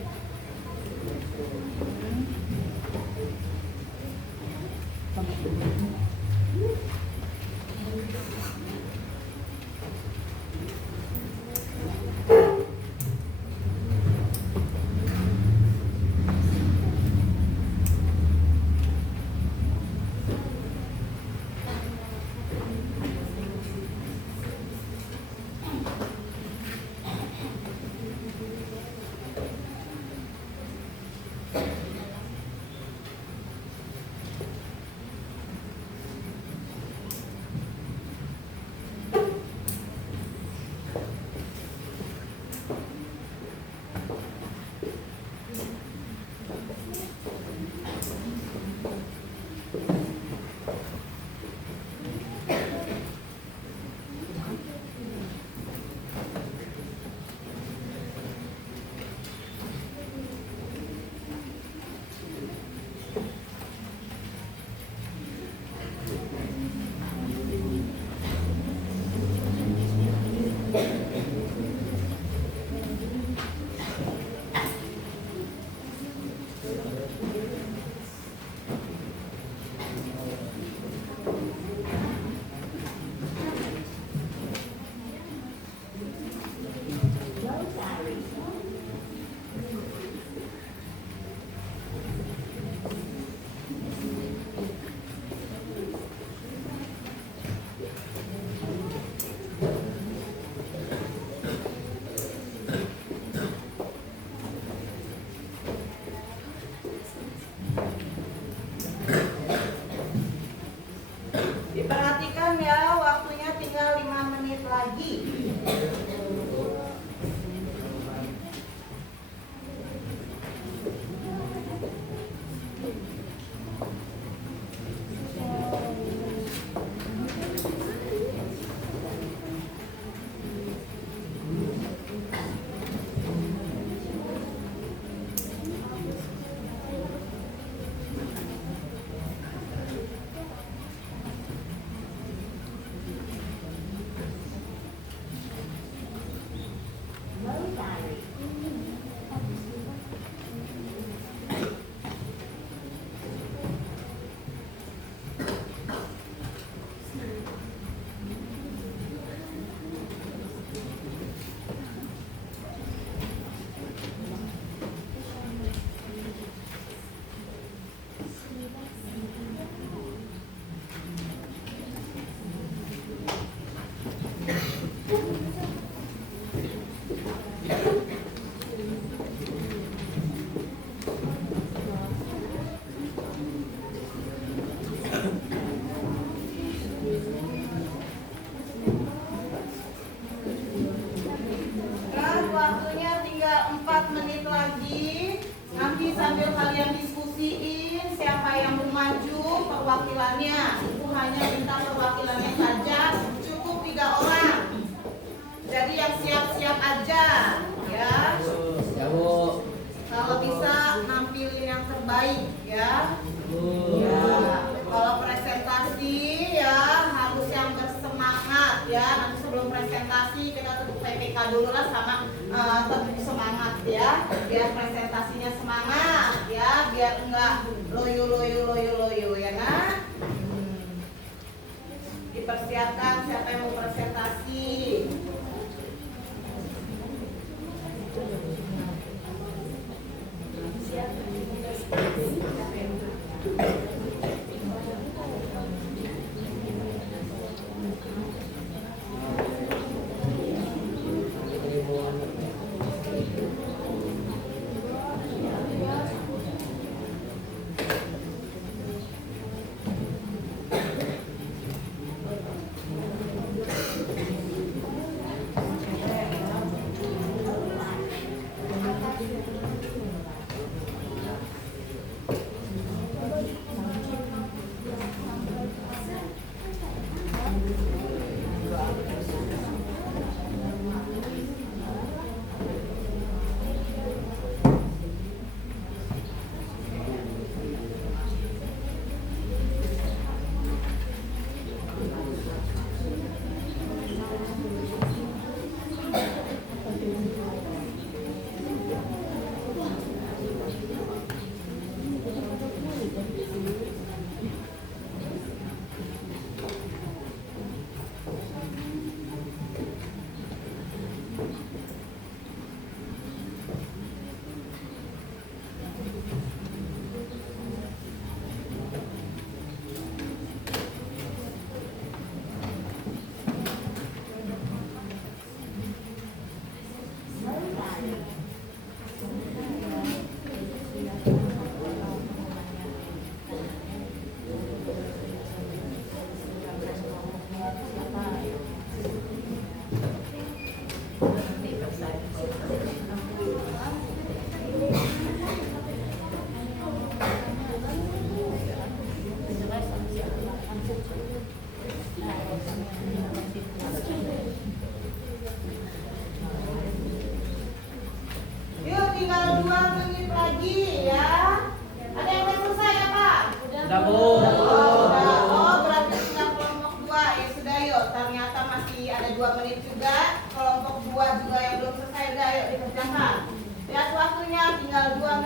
Diperhatikan ya, waktunya tinggal 5 menit lagi. Dan waktunya tinggal 4 menit lagi. Nanti sambil kalian diskusiin siapa yang mau maju perwakilannya. Ibu hanya minta perwakilannya saja, cukup 3 orang. Jadi yang siap-siap aja, ya. Ya Bu. Kalau bisa nampilin yang terbaik, ya. Bu. Ya, kalau presentasi ya harus yang bersemangat ya. Nanti sebelum presentasi kita tutup PPK dulu lah sama tetap semangat ya. Biar presentasinya semangat ya, biar enggak loyo ya nak. Dipersiapkan siapa yang mau presentasi.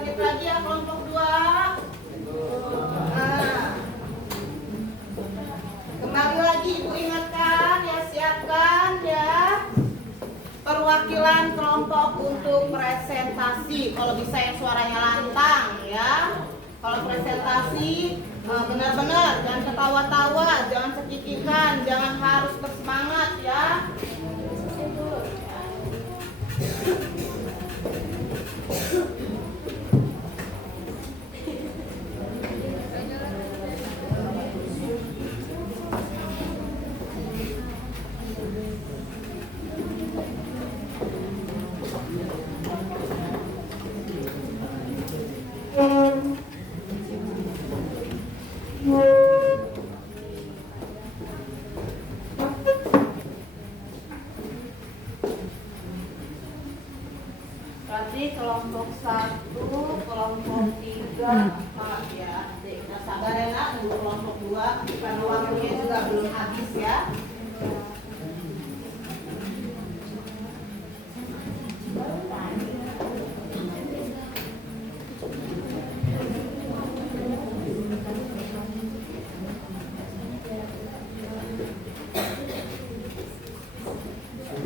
Lanjut lagi ya kelompok 2. Nah, kembali lagi Ibu ingatkan ya, siapkan ya perwakilan kelompok untuk presentasi. Kalau bisa yang suaranya lantang ya. Kalau presentasi benar-benar jangan ketawa-tawa, jangan cekikikan, jangan harus bersemangat ya. Berarti kelompok 1, kelompok 3, 4 ya. Adik, kita sabar ya nak, nunggu kelompok 2 karena waktunya juga belum habis ya.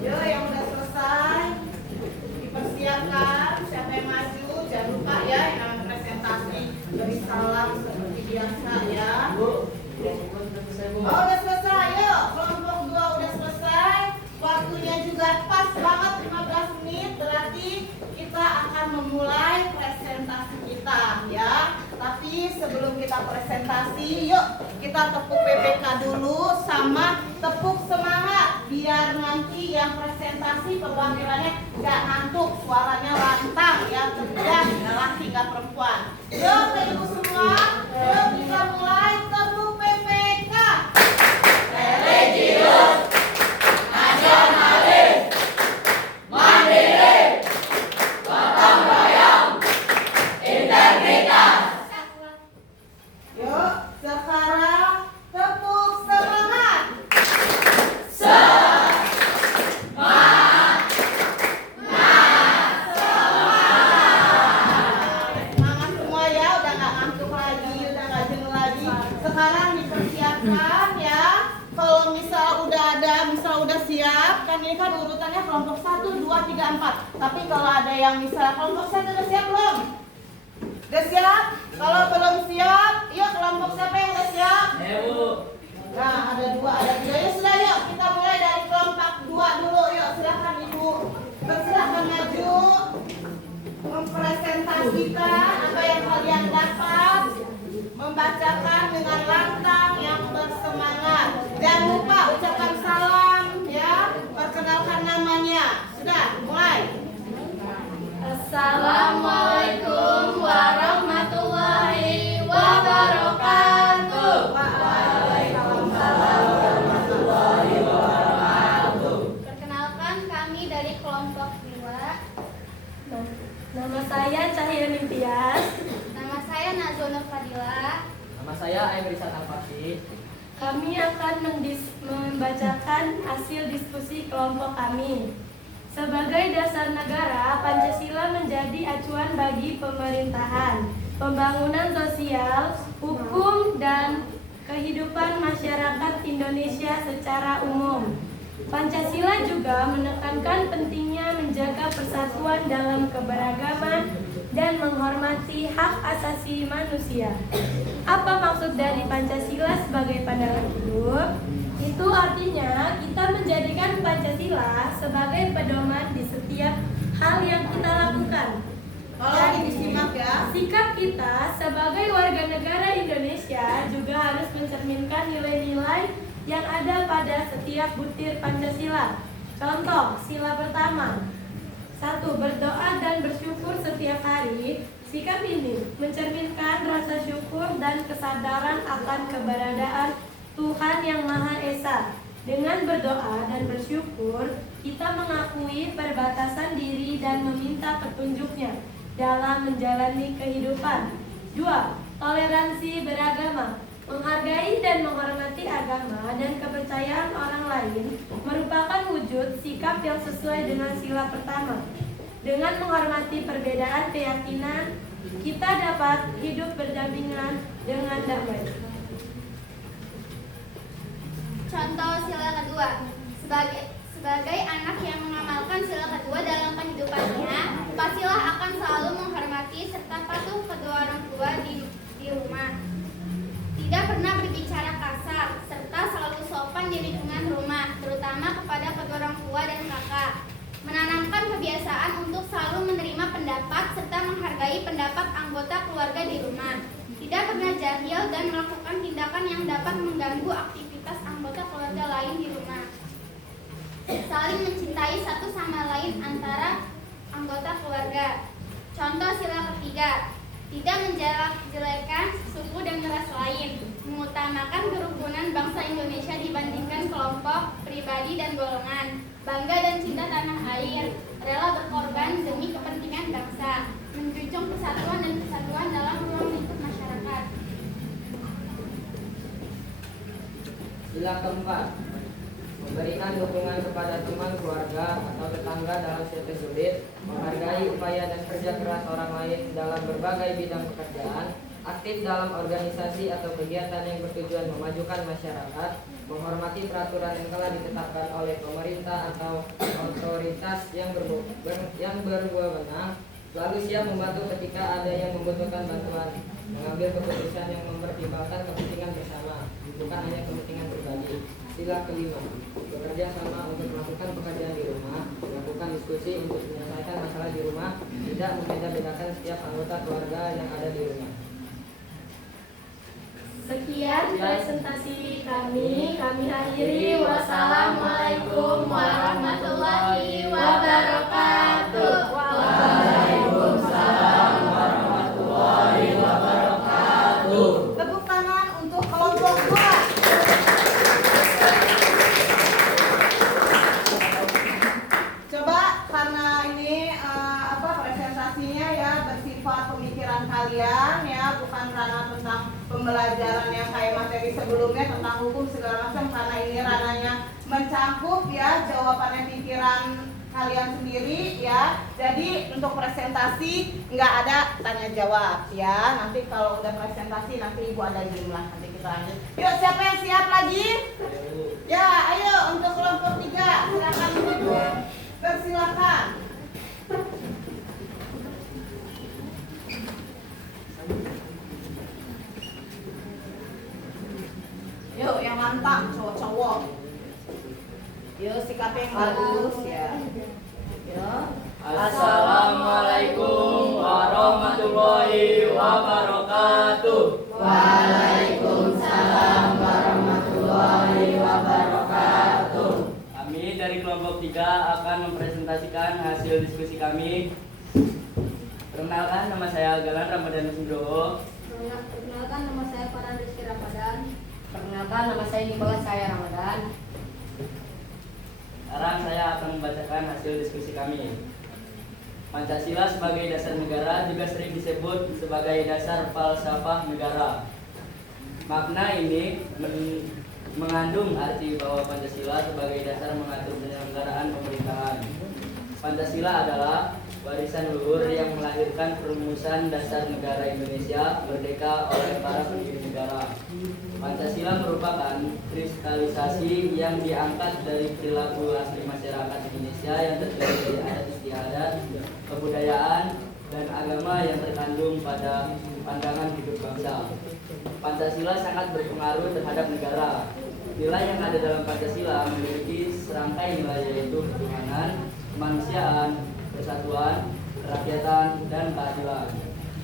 Yo, yang udah selesai dipersiapkan, siapa yang maju jangan lupa ya yang presentasi beri salam seperti biasa ya. Oh udah selesai, yuk kelompok 2 udah selesai, waktunya juga pas banget 15 menit, berarti kita akan memulai presentasi kita ya. Tapi sebelum kita presentasi, yuk kita tepuk PPK dulu sama tepuk semangat biar nanti yang presentasi perwakilannya gak ngantuk, suaranya lantang ya, tegas, laki gak perempuan. Yuk ke ibu semua, yuk kita mulai tepuk PPK. Religius, nasionalis, mandiri, gotong royong, integritas. Yuk sekarang tepuk semangat. Semangat semua ya, udah gak ngantuk lagi, udah gak jenuh lagi. Sekarang dipersiapkan ya. Kalau misal udah ada, misal udah siap, kan ini kan urutannya kelompok 1, 2, 3, 4. Tapi kalau ada yang misal kelompok 1 udah siap belum? Udah siap? Kalau belum siap, yuk kelompok siapa yang udah siap? Bu. Nah, ada 2, ada 3. Ya sudah yuk, kita mulai dari kelompok 2 dulu. Yuk, silakan Ibu. Silakan maju. Mempresentasikan apa yang kalian dapat. Membacakan dengan lantang yang bersemangat. Jangan lupa ucapkan salam ya. Perkenalkan namanya. Sudah, mulai. Assalamualaikum warahmatullahi wabarakatuh. Waalaikumsalam warahmatullahi wabarakatuh. Perkenalkan kami dari kelompok 2. Nama saya Cahaya Nimtias. Nama saya Nazwa Nur Fadila. Nama saya Aim Rizal Al-Fatih. Kami akan membacakan hasil diskusi kelompok kami. Sebagai dasar negara, Pancasila menjadi acuan bagi pemerintahan, pembangunan sosial, hukum, dan kehidupan masyarakat Indonesia secara umum. Pancasila juga menekankan pentingnya menjaga persatuan dalam keberagaman dan menghormati hak asasi manusia. Apa maksud dari Pancasila sebagai pandangan hidup? Itu artinya kita menjadikan Pancasila sebagai pedoman di setiap hal yang kita lakukan. Tolong disimak ya. Sikap kita sebagai warga negara Indonesia juga harus mencerminkan nilai-nilai yang ada pada setiap butir Pancasila. Contoh, sila pertama. 1. Berdoa dan bersyukur setiap hari. Sikap ini mencerminkan rasa syukur dan kesadaran akan keberadaan Tuhan Yang Maha Esa. Dengan berdoa dan bersyukur, kita mengakui perbatasan diri dan meminta petunjuknya dalam menjalani kehidupan. 2. Toleransi beragama. Menghargai dan menghormati agama dan kepercayaan orang lain merupakan wujud sikap yang sesuai dengan sila pertama. Dengan menghormati perbedaan keyakinan, kita dapat hidup berdampingan dengan damai. Contoh sila kedua, sebagai anak yang mengamalkan sila kedua dalam kehidupannya, pastilah akan selalu menghormati serta patuh kedua orang tua di rumah. Tidak pernah berbicara kasar, serta selalu sopan di lingkungan rumah, terutama kepada kedua orang tua dan kakak. Menanamkan kebiasaan untuk selalu menerima pendapat serta menghargai pendapat anggota keluarga di rumah. Tidak pernah jahil dan melakukan tindakan yang dapat mengganggu aktivitas anggota keluarga lain di rumah. Saling mencintai satu sama lain antara anggota keluarga. Contoh sila ketiga, tidak menjelek-jelekan suku dan ras lain, mengutamakan kerukunan bangsa Indonesia dibandingkan kelompok, pribadi, dan golongan, bangga dan cinta tanah air, rela berkorban demi kepentingan bangsa, menjunjung persatuan dan kesatuan dalam ruang lingkup masyarakat. Sila keempat, memberikan dukungan kepada teman, keluarga, atau tetangga dalam situasi sulit, menghargai upaya dan kerja keras orang lain dalam berbagai bidang pekerjaan, aktif dalam organisasi atau kegiatan yang bertujuan memajukan masyarakat, menghormati peraturan yang telah ditetapkan oleh pemerintah atau otoritas yang berwenang, selalu siap membantu ketika ada yang membutuhkan bantuan, mengambil keputusan yang mempertimbangkan kepentingan bersama, bukan hanya kepentingan pribadi. Sila kelima, bekerja sama untuk melakukan pekerjaan di rumah, melakukan diskusi untuk menyelesaikan masalah di rumah, tidak membeda-bedakan setiap anggota keluarga yang ada di rumah. Sekian presentasi kami akhiri. Wassalamualaikum warahmatullahi wabarakatuh. Waalaikumsalam warahmatullahi wabarakatuh. Tepuk tangan untuk kelompok 2. Coba karena ini presentasinya ya bersifat pemikiran kalian ya, bukan ranah tentang pembelajaran yang kayak materi sebelumnya tentang hukum segala macam, karena ini ranahnya mencakup ya jawabannya pikiran kalian sendiri ya. Jadi untuk presentasi nggak ada tanya jawab ya. Nanti kalau udah presentasi nanti ibu ada jumlah, nanti kita lanjut. Yuk, siapa yang siap lagi? Ya, ayo untuk kelompok 3 silakan ibu. Persilakan. Yuk, yang mantap, cowok-cowok. Yuk, sikapnya yang bagus ya. Yuk. Assalamualaikum warahmatullahi wabarakatuh. Waalaikumsalam warahmatullahi wabarakatuh. Kami dari kelompok 3 akan mempresentasikan hasil diskusi kami. Perkenalkan, nama saya Galan Ramadan Nugroho. Perkenalkan, nama saya Farhan Rizky Ramadan. Perkenalkan, nama saya Nicholas Saya Ramadan. Sekarang saya akan membacakan hasil diskusi kami. Pancasila sebagai dasar negara juga sering disebut sebagai dasar falsafah negara. Makna ini mengandung arti bahwa Pancasila sebagai dasar mengatur penyelenggaraan pemerintahan. Pancasila adalah warisan luhur yang melahirkan perumusan dasar negara Indonesia merdeka oleh para pendiri negara. Pancasila merupakan kristalisasi yang diangkat dari perilaku asli masyarakat Indonesia yang terdiri dari adat istiadat, kebudayaan, dan agama yang terkandung pada pandangan hidup bangsa. Pancasila sangat berpengaruh terhadap negara. Nilai yang ada dalam Pancasila memiliki serangkai nilai, yaitu ketuhanan, kemanusiaan, persatuan, kerakyatan, dan keadilan.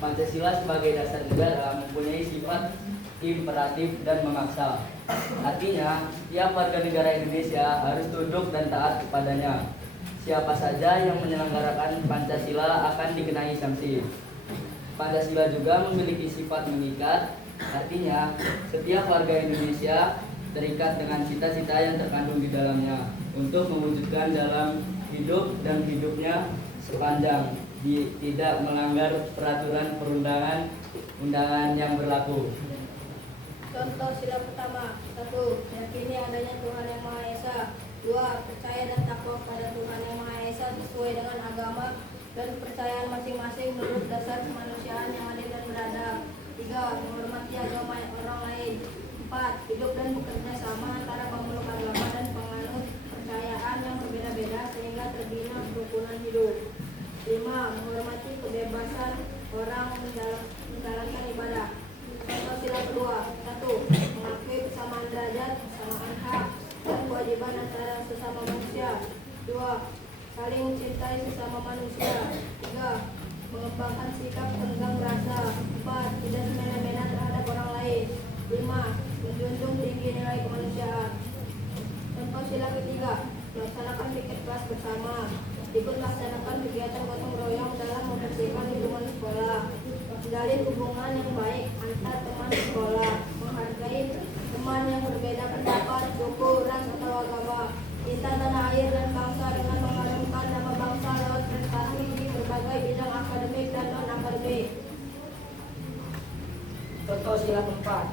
Pancasila sebagai dasar negara mempunyai sifat imperatif dan memaksa. Artinya, tiap warga negara Indonesia harus tunduk dan taat kepadanya. Siapa saja yang menyelenggarakan Pancasila akan dikenai sanksi. Pancasila juga memiliki sifat mengikat. Artinya, setiap warga Indonesia terikat dengan cita-cita yang terkandung di dalamnya untuk mewujudkan dalam hidup dan hidupnya sepanjang tidak melanggar peraturan perundangan yang berlaku. Contoh sila pertama, 1. Yakini adanya Tuhan Yang Maha Esa. 2. Percaya dan takwa pada Tuhan Yang Maha Esa sesuai dengan agama dan kepercayaan masing-masing menurut dasar kemanusiaan yang adil dan beradab. 3. Menghormati agama orang lain. 4. Hidup dan bekerja sama antara pemeluk agama dan penganut kepercayaan yang berbeda-beda sehingga terbina kerukunan hidup. 5. Menghormati kebebasan orang menjalankan ibadah. Contoh sila kedua. 1. Mengakui kesamaan derajat, kesamaan hak, dan kewajiban antara sesama manusia. 2. Saling mencintai sesama manusia. 3. Mengembangkan sikap tenggang rasa. 4. Tidak semena-mena terhadap orang lain. 5. Menjunjung tinggi nilai kemanusiaan. Contoh sila ketiga. Melaksanakan piket kelas bersama. Ikut melaksanakan kegiatan gotong royong dalam membersihkan lingkungan sekolah. Menjalin hubungan yang baik antar teman sekolah. Menghargai teman yang berbeda pendapat, suku, ras, atau agama. Cinta tanah air dan bangsa dengan mengharumkan nama bangsa lewat prestasi di berbagai bidang akademik dan non-akademik. Contoh sila keempat,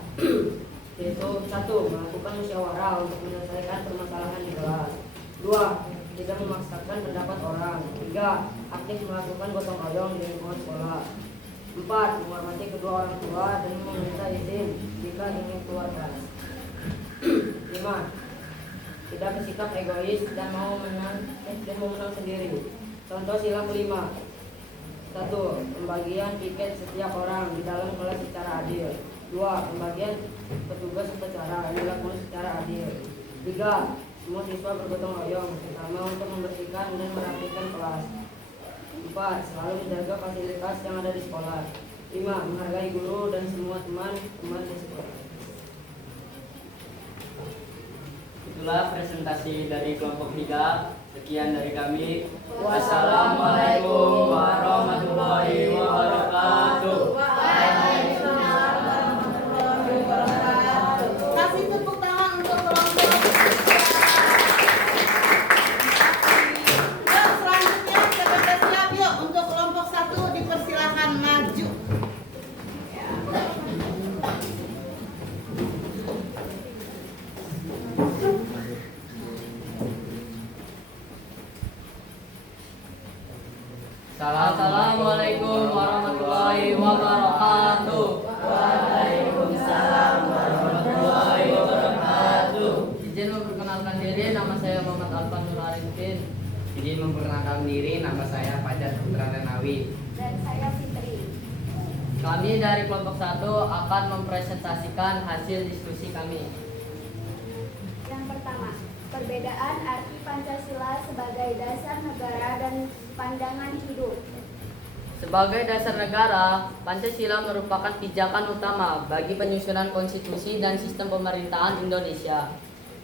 yaitu 1. Melakukan musyawarah untuk menyelesaikan permasalahan di kelas. 2. Tidak memaksakan pendapat orang. 3. Aktif melakukan gotong royong di lingkungan sekolah. 4. Menghormati kedua orang tua dan meminta izin jika ingin keluar kelas. 5. Tidak bersikap egois dan mau menang sendiri. Contoh sila kelima. 1. Pembagian tiket setiap orang di dalam kelas secara adil. 2. Pembagian petugas upacara yang dilakukan secara adil. 3. Semua siswa bergotong royong terutama untuk membersihkan dan merapikan kelas. 4. Selalu menjaga fasilitas yang ada di sekolah. 5. Menghargai guru dan semua teman-teman di sekolah. Itulah presentasi dari kelompok 3. Sekian dari kami. Wassalamualaikum warahmatullahi wabarakatuh. Waalaikumsalam warahmatullahi wabarakatuh. Kasih tepuk tangan untuk kelompok. Yuk, selanjutnya kita siap yuk untuk kelompok 1 dipersilakan maju. Assalamualaikum warahmatullahi wabarakatuh. Waalaikumsalam warahmatullahi wabarakatuh. Izin memperkenalkan diri, nama saya Muhammad Alfan Nur Arifin. Izin memperkenalkan diri, nama saya Fajar Putra Renawi. Dan saya Fitri. Kami dari kelompok 1 akan mempresentasikan hasil diskusi kami. Yang pertama, perbedaan arti Pancasila sebagai dasar negara dan pandangan hidup. Sebagai dasar negara, Pancasila merupakan pijakan utama bagi penyusunan konstitusi dan sistem pemerintahan Indonesia.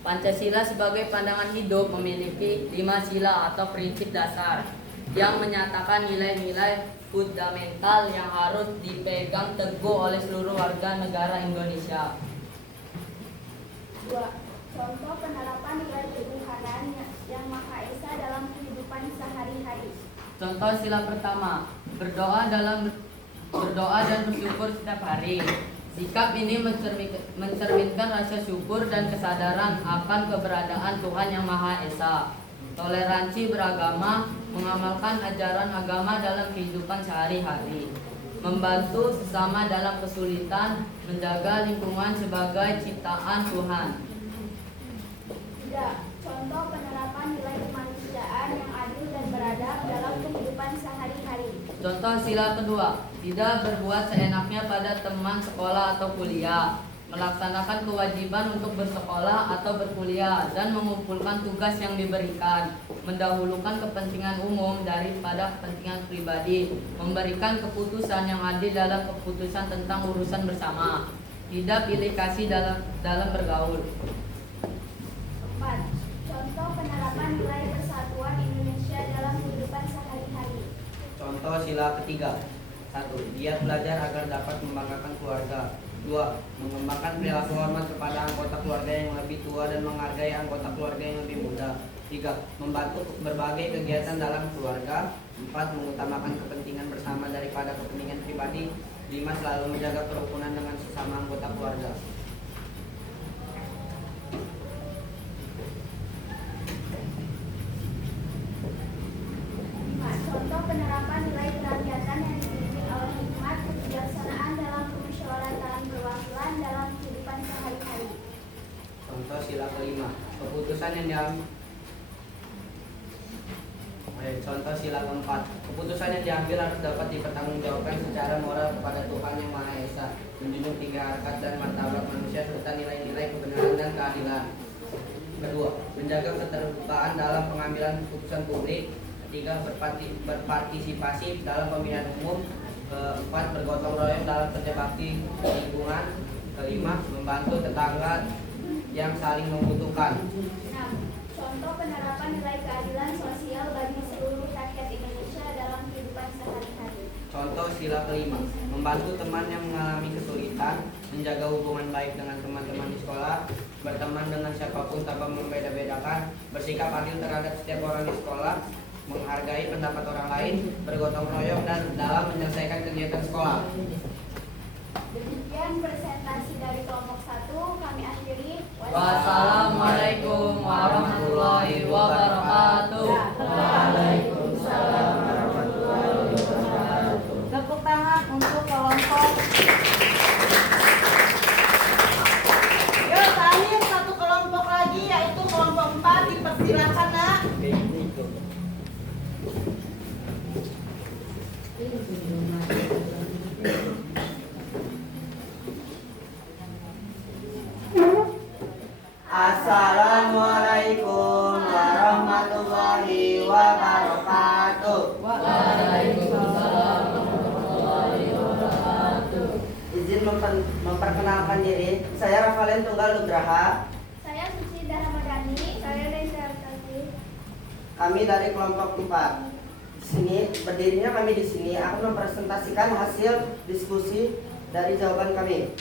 Pancasila sebagai pandangan hidup memiliki 5 sila atau prinsip dasar yang menyatakan nilai-nilai fundamental yang harus dipegang teguh oleh seluruh warga negara Indonesia. 2. Contoh penerapan nilai ketuhanan yang Maha Esa dalam kehidupan sehari-hari. Contoh sila pertama, berdoa dan bersyukur setiap hari. Sikap ini mencerminkan rasa syukur dan kesadaran akan keberadaan Tuhan Yang Maha Esa. Toleransi beragama, mengamalkan ajaran agama dalam kehidupan sehari-hari. Membantu sesama dalam kesulitan, menjaga lingkungan sebagai ciptaan Tuhan. 3. Contoh penerapan nilai kemanusiaan yang adil dan beradab dalam kehidupan sehari-hari. Contoh sila kedua, tidak berbuat seenaknya pada teman sekolah atau kuliah, melaksanakan kewajiban untuk bersekolah atau berkuliah, dan mengumpulkan tugas yang diberikan, mendahulukan kepentingan umum daripada kepentingan pribadi, memberikan keputusan yang adil dalam keputusan tentang urusan bersama, tidak pilih kasih dalam bergaul. 4. Contoh penerapan nilai persatuan Indonesia dalam kehidupan sehari-hari. Contoh sila ketiga. 1. Giat belajar agar dapat membanggakan keluarga. 2. Mengembangkan perilaku hormat kepada anggota keluarga yang lebih tua dan menghargai anggota keluarga yang lebih muda. 3. Membantu berbagai kegiatan dalam keluarga. 4. Mengutamakan kepentingan bersama daripada kepentingan pribadi. 5. Selalu menjaga kerukunan dengan sesama anggota keluarga. Contoh penerapan Contoh sila keempat, keputusan yang diambil harus dapat dipertanggungjawabkan secara moral kepada Tuhan Yang Maha Esa, menjunjung tinggi harkat dan martabat manusia serta nilai-nilai kebenaran dan keadilan. Kedua, menjaga keterbukaan dalam pengambilan keputusan publik. Ketiga, berpartisipasi dalam pemilihan umum. Keempat, bergotong royong dalam kerja bakti lingkungan. Kelima, membantu tetangga yang saling membutuhkan. 6. Contoh penerapan nilai keadilan sosial bagi seluruh rakyat Indonesia dalam kehidupan sehari-hari. Contoh sila kelima, membantu teman yang mengalami kesulitan, menjaga hubungan baik dengan teman-teman di sekolah, berteman dengan siapapun tanpa membeda-bedakan, bersikap adil terhadap setiap orang di sekolah, menghargai pendapat orang lain, bergotong royong dan dalam menyelesaikan kegiatan sekolah. Demikian presentasi dari kelompok 1, kami akhiri. Wassalamualaikum warahmatullahi wabarakatuh. Waalaikumsalam warahmatullahi wabarakatuh. Tepuk tangan untuk kelompok. Yuk, terakhir satu kelompok lagi yaitu kelompok 4, dipersilakan nak. Assalamualaikum warahmatullahi wabarakatuh. Waalaikumsalam warahmatullahi wabarakatuh. Izin memperkenalkan diri. Saya Rafalen Tunggal Nugraha. Saya Suci Dharmadani. Saya Reza Artasi. Kami dari kelompok 4. Di sini berdirinya kami di sini akan mempresentasikan hasil diskusi dari jawaban kami.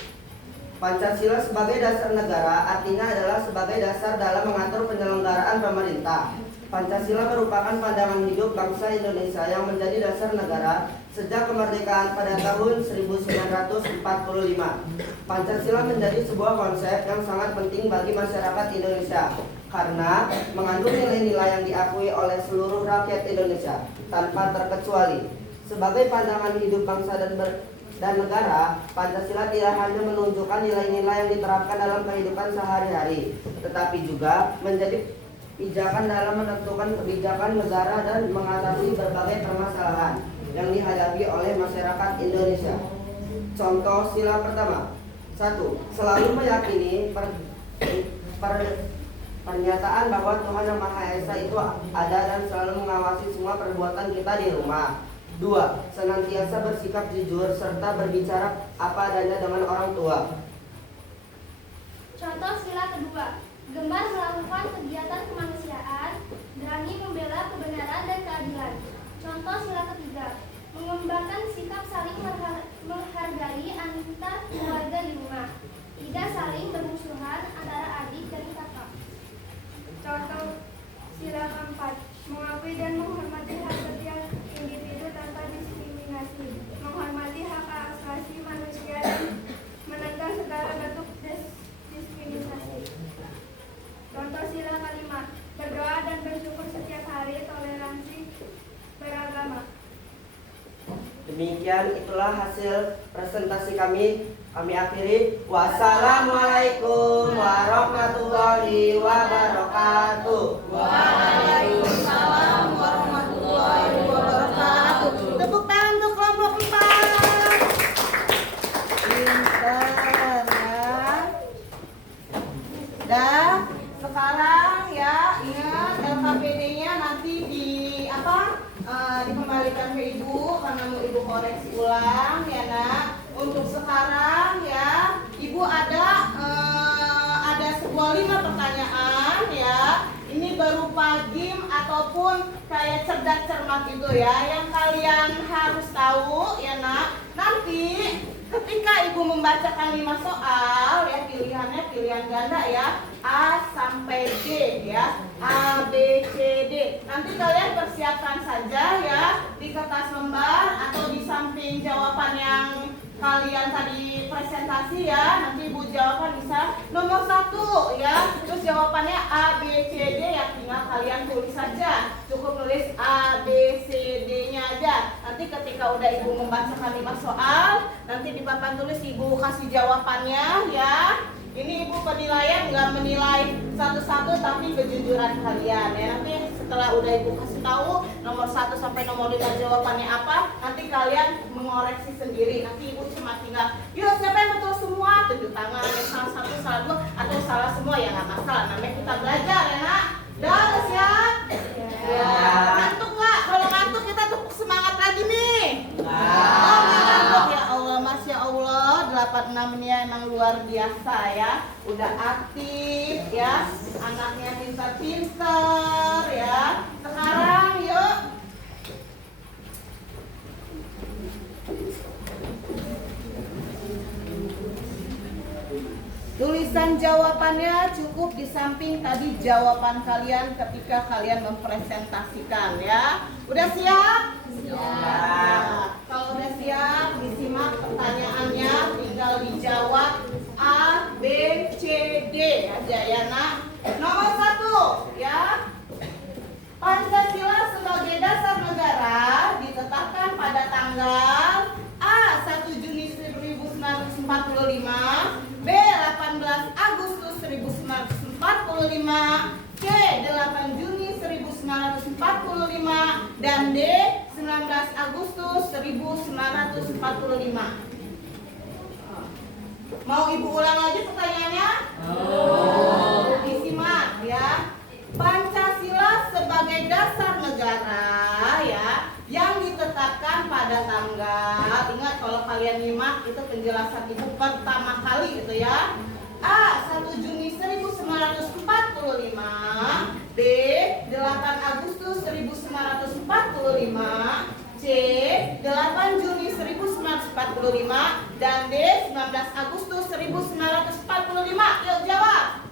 Pancasila sebagai dasar negara artinya adalah sebagai dasar dalam mengatur penyelenggaraan pemerintah. Pancasila merupakan pandangan hidup bangsa Indonesia yang menjadi dasar negara sejak kemerdekaan pada tahun 1945. Pancasila menjadi sebuah konsep yang sangat penting bagi masyarakat Indonesia karena mengandung nilai-nilai yang diakui oleh seluruh rakyat Indonesia tanpa terkecuali. Sebagai pandangan hidup bangsa dan negara, Pancasila tidak hanya menunjukkan nilai-nilai yang diterapkan dalam kehidupan sehari-hari, tetapi juga menjadi pijakan dalam menentukan kebijakan negara dan mengatasi berbagai permasalahan yang dihadapi oleh masyarakat Indonesia. Contoh sila pertama. 1. Selalu meyakini pernyataan bahwa Tuhan Yang Maha Esa itu ada dan selalu mengawasi semua perbuatan kita di rumah. 2. Senantiasa bersikap jujur serta berbicara apa adanya dengan orang tua. Contoh sila kedua, gemar melakukan kegiatan kemanusiaan, berani membela kebenaran dan keadilan. Contoh sila ketiga, mengembangkan sikap saling menghargai antar keluarga di rumah, tidak saling bermusuhan antara adik dan kakak. Contoh sila keempat, mengakui dan menghormati hak setiap individu tanpa diskriminasi, menghormati hak asasi manusia dan menentang segala bentuk diskriminasi. Contoh sila kelima, berdoa dan bersyukur setiap hari, toleransi beragama. Demikian itulah hasil presentasi kami. Kami akhiri. Wassalamualaikum warahmatullahi wabarakatuh. Waalaikumsalam warahmatullahi wabarakatuh. Tepuk tangan untuk kelompok 4. Pintar ya. Dan sekarang ya ingat LKPD-nya nanti dikembalikan ke ibu karena mau ibu koreksi ulang ya nak. Untuk sekarang ya ibu ada sebuah 5 pertanyaan ya. Ini berupa game ataupun kayak cerdas cermat gitu ya, yang kalian harus tahu ya nak. Nanti ketika ibu membacakan 5 soal ya, pilihannya pilihan ganda ya, A sampai D ya, A, B, C, D. Nanti kalian persiapkan saja ya di kertas lembar atau di samping jawaban yang kalian tadi presentasi ya. Nanti ibu jawaban bisa nomor 1 ya, terus jawabannya A, B, C, D ya, tinggal kalian tulis saja. Cukup tulis A, B, C, D-nya aja. Nanti ketika udah ibu membacakan 5 soal, nanti di papan tulis ibu kasih jawabannya ya. Ini ibu penilaian nggak menilai satu-satu tapi kejujuran kalian ya. Nanti setelah udah ibu kasih tahu nomor 1 sampai nomor 5 jawabannya apa, nanti kalian mengoreksi sendiri. Nanti ibu cuma tinggal, yuk siapa yang betul semua, tunjuk tangan, ada salah 1, salah 2 atau salah semua ya nggak masalah. Namanya kita belajar ya nak. Udah siap? Ya. Ngantuk nggak? Kalau ngantuk kita tuh semangat lagi nih. Oh nggak ngantuk ya Allah, masya Allah. 86 ini emang luar biasa ya. Udah aktif ya. Anaknya pintar-pintar ya. Sekarang yuk. Tulisan jawabannya cukup di samping tadi jawaban kalian ketika kalian mempresentasikan ya. Udah siap? Siap. Kalau udah siap, disimak pertanyaannya, tinggal dijawab A, B, C, D aja ya nak. Nomor 1 ya. Pancasila sebagai dasar negara ditetapkan pada tanggal A. 1 Juni 1945, B. 18 Agustus 1945, C. 8 Juni 1945, dan D. 19 Agustus 1945. Mau ibu ulang lagi pertanyaannya? Disimak ya. Pancasila sebagai dasar negara ya, yang ditetapkan pada tanggal, ingat kalau kalian nyimak itu penjelasan ibu pertama kali itu ya. A. 1 Juni 1945, B. 8 Agustus 1945, C. 8 Juni 1945, dan D. 19 Agustus 1945. Yuk jawab.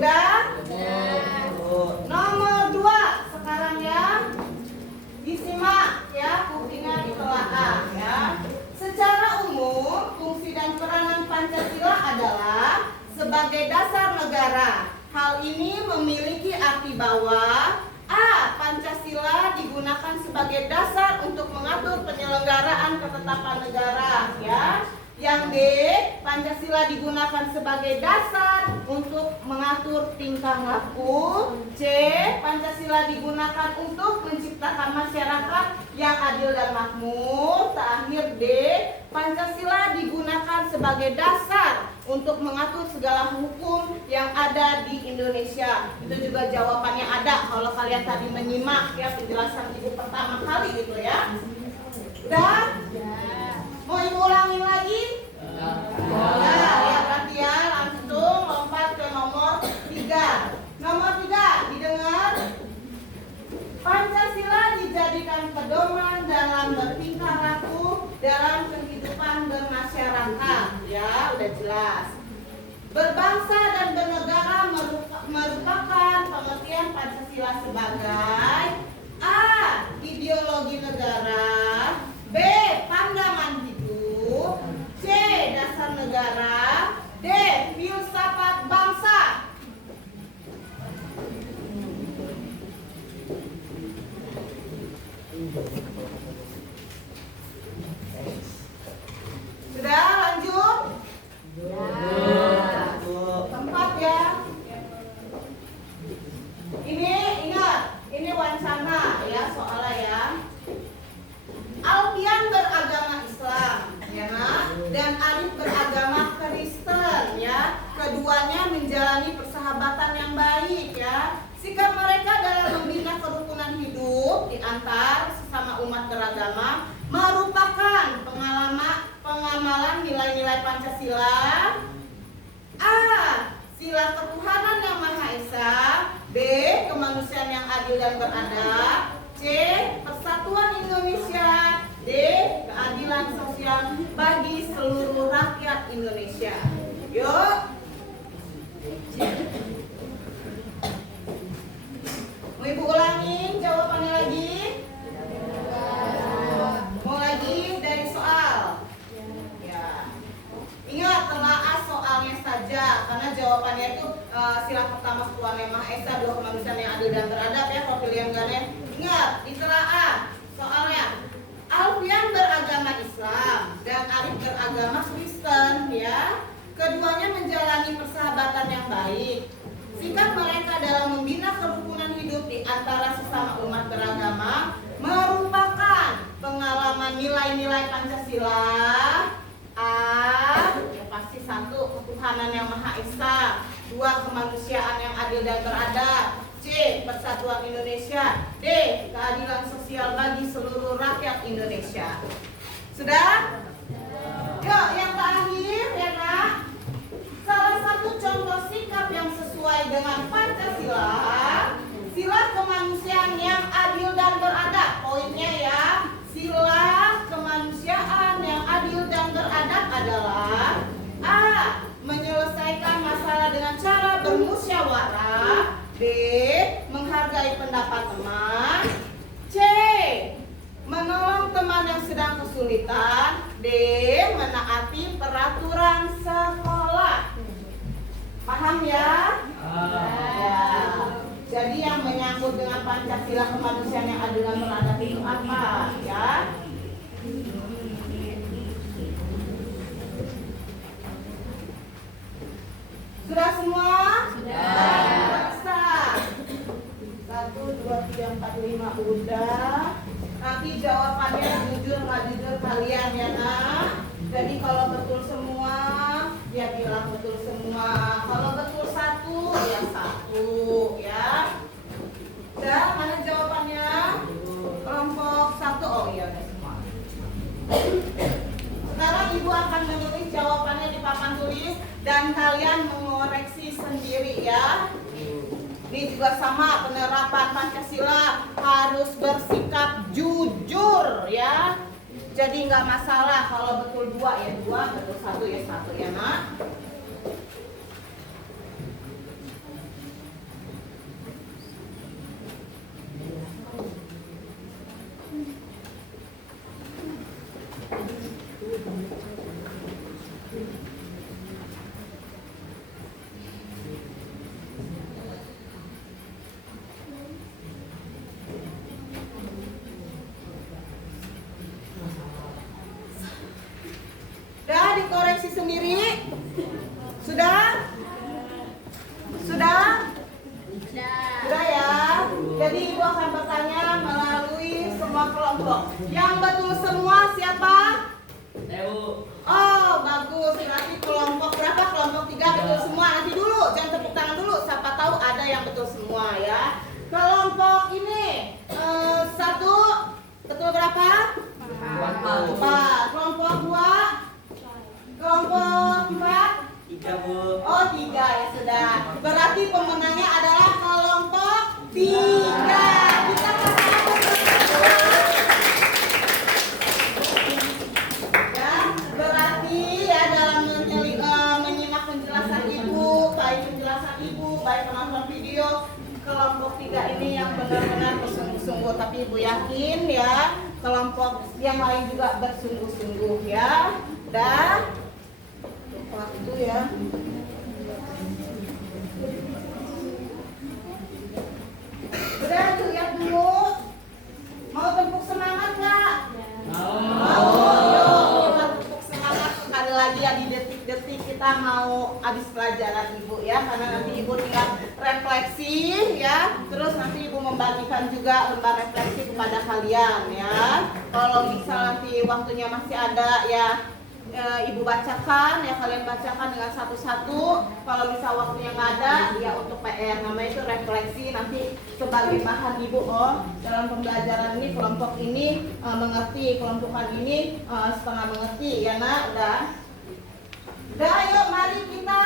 Udah? Nomor 2 sekarang ya. Disimak ya, kupingnya ditelaah ya. Secara umum, fungsi dan peranan Pancasila adalah sebagai dasar negara. Hal ini memiliki arti bahwa A. Pancasila digunakan sebagai dasar untuk mengatur penyelenggaraan ketetapan negara ya. Yang D. Pancasila digunakan sebagai dasar untuk mengatur tingkah laku. C. Pancasila digunakan untuk menciptakan masyarakat yang adil dan makmur. Terakhir D. Pancasila digunakan sebagai dasar untuk mengatur segala hukum yang ada di Indonesia. Itu juga jawabannya ada kalau kalian tadi menyimak ya penjelasan ibu pertama kali gitu ya. Udah? Mau ibu ulangin lagi? Ya berarti ya langsung lompat ke nomor 3. Nomor 3 didengar. Pancasila dijadikan pedoman dalam bertingkah laku dalam kehidupan bermasyarakat. Ya udah jelas. Berbangsa dan bernegara merupakan pengertian Pancasila sebagai A. Ideologi negara, B. Pandangan hidup, C. Dasar negara, D. Filsafat bangsa. Sudah lanjut? Tempat ya. Ini ingat, ini wacana ya soalnya ya. Alfian beragama Islam, ya nak, dan Arif beragama Kristen, ya. Keduanya menjalani persahabatan yang baik, ya. Sikap mereka dalam membina kerukunan hidup di antar sesama umat beragama merupakan pengamalan nilai-nilai Pancasila. A. Sila ketuhanan yang Maha Esa. B. Kemanusiaan yang adil dan beradab. C. Persatuan Indonesia. D. Keadilan sosial bagi seluruh rakyat Indonesia. Yuk. Mau ibu ulangin jawabannya lagi? Mau lagi dari soal? Ya. Ingat, telaah soalnya saja karena jawaban jawabannya itu sila pertama Tuhan Yang Maha Esa, dua kemanusiaan yang adil dan beradab ya. Kalau pilihan ganda ingat ditelaah soalnya Alfian beragama Islam dan Arif beragama Kristen ya. Keduanya menjalani persahabatan yang baik. Sikap mereka dalam membina kerukunan hidup di antara sesama umat beragama merupakan pengalaman nilai-nilai Pancasila. Ya pasti satu, ketuhanan yang Maha Esa. Dua, kemanusiaan yang adil dan beradab. C, persatuan Indonesia. D, keadilan sosial bagi seluruh rakyat Indonesia. Sudah? Yuk, yang terakhir ya nak. Salah satu contoh sikap yang sesuai dengan Pancasila, sila kemanusiaan yang adil dan beradab. Poinnya ya, sila kemanusiaan yang adil dan beradab adalah A, menyelesaikan masalah dengan cara bermusyawarah. B, menghargai pendapat teman. C, menolong teman yang sedang kesulitan. D, menaati peraturan sekolah. Paham ya? Ya. Jadi yang menyangkut dengan Pancasila kemanusiaan yang adil dan beradab itu apa ya? Sudah semua? Sudah. 1, 2, 3, 4, 5 udah. Nanti jawabannya jujur nggak jujur kalian ya nak. Jadi kalau betul semua dia bilang betul semua. Kalau betul satu ya satu ya. Udah mana jawabannya? Kelompok 1. Oh iya udah semua. Sekarang ibu akan menulis jawabannya di papan tulis dan kalian mengoreksi sendiri ya. Ini juga sama, penerapan Pancasila harus bersikap jujur ya. Jadi nggak masalah kalau betul 2 ya 2, betul 1 ya 1 ya nak. Dikoreksi sendiri? Sudah? Sudah? Sudah ya? Jadi ibu akan bertanya melalui semua kelompok. Yang betul semua siapa? Ewu. Oh bagus, berarti kelompok berapa? Kelompok 3 betul semua. Nanti dulu, jangan tepuk tangan dulu. Siapa tahu ada yang betul semua ya. Kelompok ini 1 betul berapa? 4. Kelompok 2? Kelompok 4? 3 Bu. Oh 3 ya sudah. Berarti pemenangnya adalah kelompok 3. Kita ya, berarti ya dalam menyimak penjelasan ibu, baik penonton video, kelompok 3 ini yang benar-benar bersungguh-sungguh. Tapi ibu yakin ya kelompok yang lain juga bersungguh-sungguh ya. Udah waktu ya. Udah lihat dulu. Mau tepuk semangat nggak? Mau. Kita tepuk semangat sekali lagi ya di detik-detik kita mau habis pelajaran ibu ya. Karena nanti ibu tinggal refleksi ya. Terus nanti ibu membagikan juga lembar refleksi kepada kalian ya. Kalau misal nanti waktunya masih ada ya, ibu bacakan ya, kalian bacakan dengan satu-satu. Kalau misal waktunya nggak ada ya untuk PR, namanya itu refleksi nanti sebagai bahan ibu. Oh dalam pembelajaran ini kelompok ini mengerti, kelompokan ini setengah mengerti ya nak. Udah yuk mari kita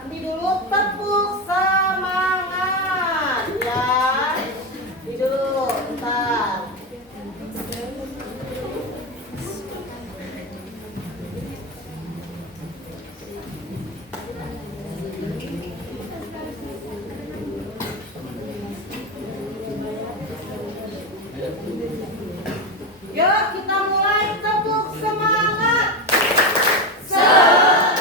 nanti dulu tepuk semangat ya. Ini dulu bentar. Yuk kita mulai tepuk semangat. Semangat.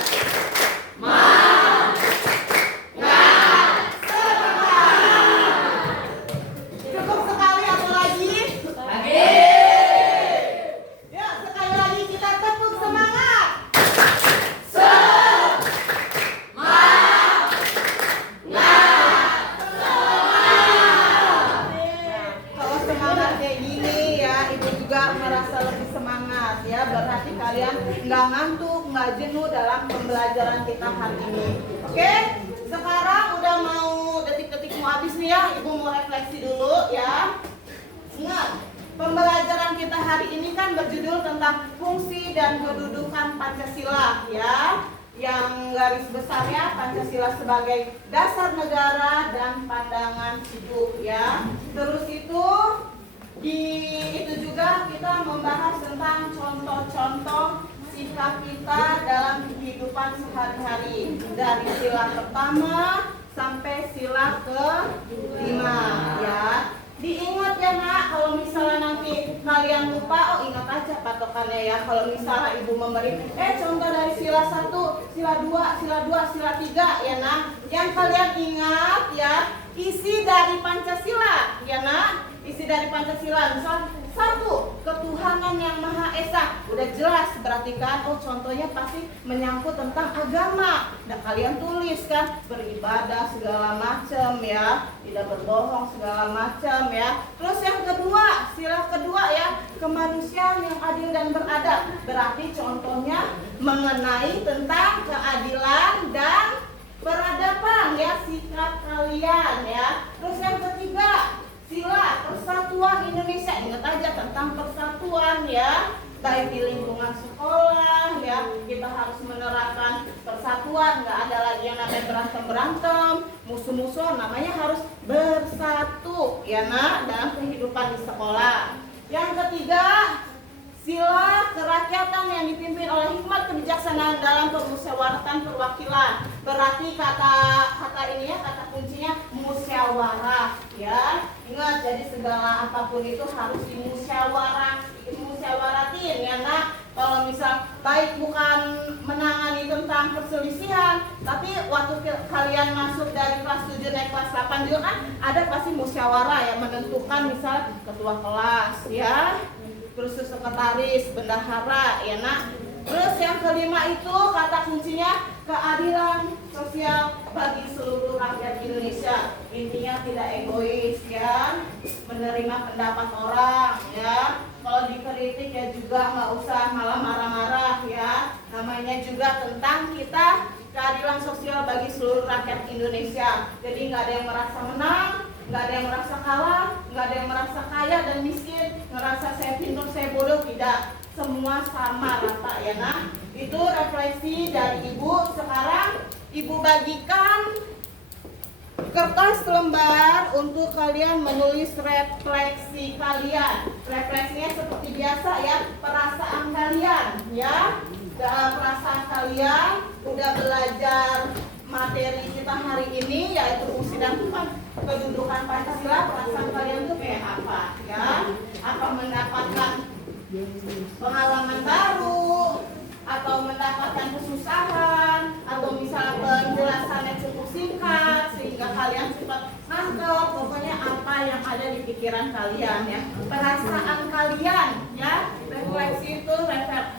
hari ini kan berjudul tentang fungsi dan kedudukan Pancasila ya. Yang garis besarnya Pancasila sebagai dasar negara dan pandangan hidup ya. Terus itu juga kita membahas tentang contoh-contoh sikap kita dalam kehidupan sehari-hari dari sila pertama sampai sila ke-5 ya. Diingat ya nak, kalau misalnya nanti kalian lupa, oh ingat aja patokannya ya. Kalau misalnya ibu memberi, contoh dari sila 1, sila 2, sila 2, sila 3 ya nak. Yang kalian ingat ya, isi dari Pancasila ya nak. Isi dari Pancasila, misal 1, ketuhanan yang Maha Esa. Udah jelas berarti kan, oh contohnya pasti menyangkut tentang agama. Dan kalian tulis kan, beribadah segala macam ya, tidak berbohong segala macam ya. Terus yang kedua, sila kedua ya, kemanusiaan yang adil dan beradab. Berarti contohnya mengenai tentang keadilan dan peradaban ya, sikap kalian ya. Terus yang ketiga, sila persatuan Indonesia. Ingat aja tentang persatuan ya, baik di lingkungan sekolah ya, kita harus menerapkan persatuan, nggak ada lagi yang namanya berantem-berantem, musuh-musuh, namanya harus bersatu ya nak dalam kehidupan di sekolah. Yang ketiga, sila kerakyatan yang dipimpin oleh hikmat kebijaksanaan dalam permusyawaratan perwakilan. Berarti kata ini ya, kata kuncinya musyawarah ya. Ingat, jadi segala apapun itu harus dimusyawaratin ya nak. Kalau misal baik bukan menangani tentang perselisihan, tapi waktu kalian masuk dari kelas 7 naik kelas 8 juga kan ada pasti musyawarah yang menentukan misal ketua kelas ya, terus sekretaris, bendahara ya nak. Terus yang kelima itu kata kuncinya keadilan sosial bagi seluruh rakyat Indonesia. Intinya tidak egois ya, menerima pendapat orang ya. Kalau dikritik ya juga nggak usah malah marah-marah ya. Namanya juga tentang kita keadilan sosial bagi seluruh rakyat Indonesia. Jadi nggak ada yang merasa menang, nggak ada yang merasa kalah, nggak ada yang merasa kaya dan miskin, ngerasa saya pintar, saya bodoh, tidak. Semua sama rata ya nah. Itu refleksi dari ibu. Sekarang ibu bagikan kertas lembar untuk kalian menulis refleksi kalian. Refleksinya seperti biasa ya, perasaan kalian ya. Dalam perasaan kalian udah belajar materi kita hari ini yaitu fungsi dan kedudukan Pancasila. Perasaan kalian tuh kayak apa ya? Apa mendapatkan pengalaman baru, atau mendapatkan kesusahan, atau misalnya penjelasannya cukup singkat sehingga kalian cepat nangkep. Pokoknya apa yang ada di pikiran kalian ya, perasaan kalian ya. Refleksi itu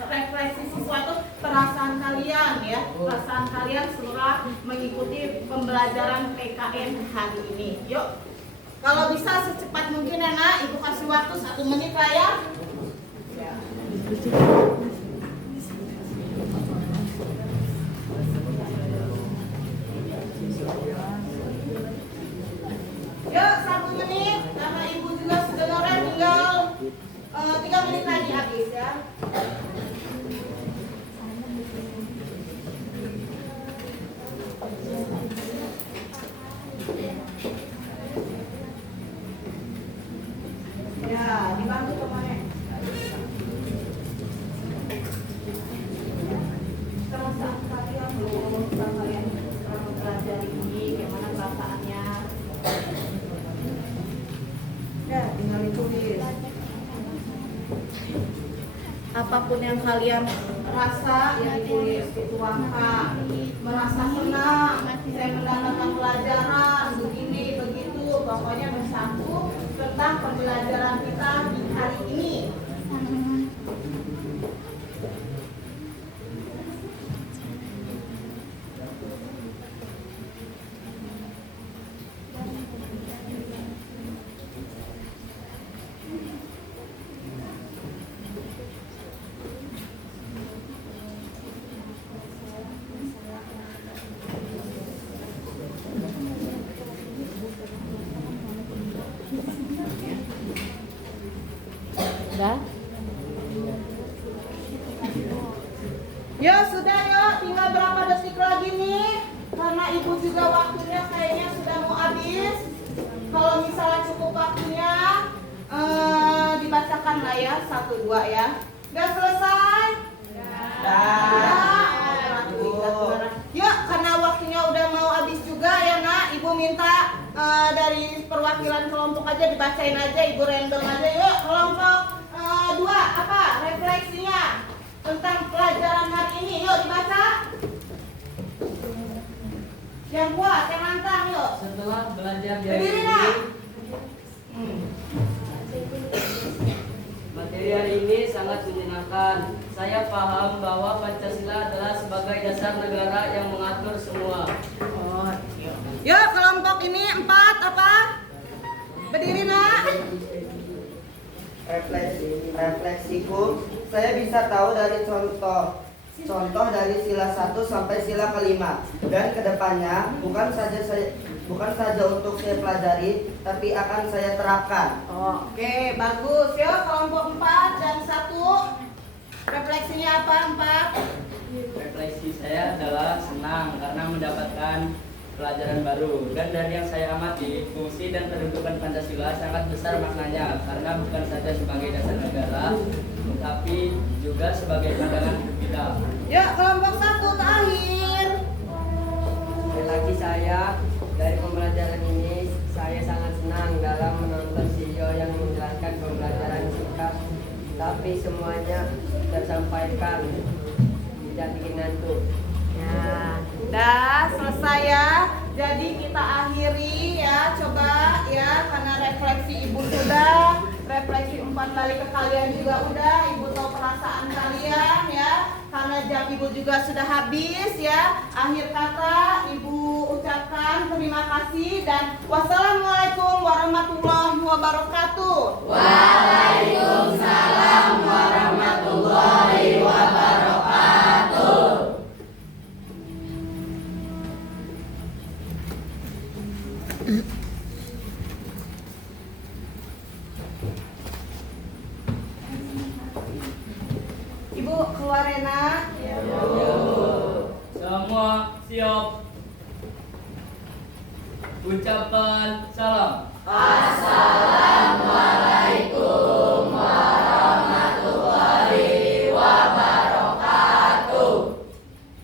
refleksi sesuatu, perasaan kalian ya, perasaan kalian setelah mengikuti pembelajaran PKN hari ini. Yuk, kalau bisa secepat mungkin ya nak, ibu kasih waktu 1 menit lah ya. Yuk 1 menit, karena ibu juga sebenarnya tinggal 3 menit lagi habis ya. Ya, dibantu temannya. Perasaan kalian belum, kalian belajar ini, gimana perasaannya? Ya, tinggal ditulis. Apapun yang kalian rasa, yang ditulis, dituangkan. Merasa senang, saya mendapatkan pelajaran begini, begitu. Pokoknya bersatu tentang pembelajaran kita di hari ini. Udah? Ibu juga waktunya kayaknya sudah mau habis. Kalau misalnya cukup waktunya, dibacakan lah ya, 1, 2 ya. Udah selesai? Yuk, karena waktunya udah mau habis juga ya nak, Ibu minta dari perwakilan kelompok aja dibacain aja, Ibu random aja. Yuk, kelompok 2 apa? Refleksinya tentang pelajaran hari ini. Yuk dibaca. Yang kuat, yang lantang yuk. Setelah belajar dari Berdiri ini, nak. materi hari ini sangat menyenangkan. Saya paham bahwa Pancasila adalah sebagai dasar negara yang mengatur semua. Yuk kelompok ini 4 apa? Berdiri nak. Refleksiku, saya bisa tahu dari contoh dari sila 1 sampai sila kelima, dan kedepannya bukan saja untuk saya pelajari, tapi akan saya terapkan. Oke, bagus. Yuk kelompok 4 dan 1. Refleksinya apa 4? Refleksi saya adalah senang karena mendapatkan pelajaran baru, dan dari yang saya amati, fungsi dan kedudukan Pancasila sangat besar maknanya karena bukan saja sebagai dasar negara, tetapi juga sebagai pandangan hidup kita. Yuk kelompok 1 terakhir. Lagi saya dari pembelajaran ini, saya sangat senang dalam menonton video yang menjelaskan pembelajaran singkat, tapi semuanya tersampaikan, tidak bikin ngantuk. Ya, udah selesai ya. Jadi kita akhiri ya, coba ya, karena refleksi Ibu sudah, refleksi 4 kali ke kalian juga udah, Ibu tahu perasaan kalian ya, karena jam Ibu juga sudah habis ya. Akhir kata Ibu ucapkan terima kasih dan wassalamualaikum warahmatullahi wabarakatuh. Waalaikumsalam warahmatullahi wabarakatuh. Ibu keluar Rena. Semua siap. Ucapkan salam. Assalamualaikum warahmatullahi wabarakatuh.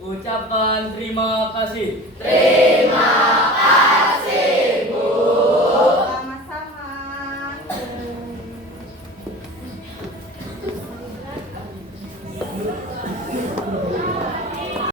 Ucapkan terima kasih. Terima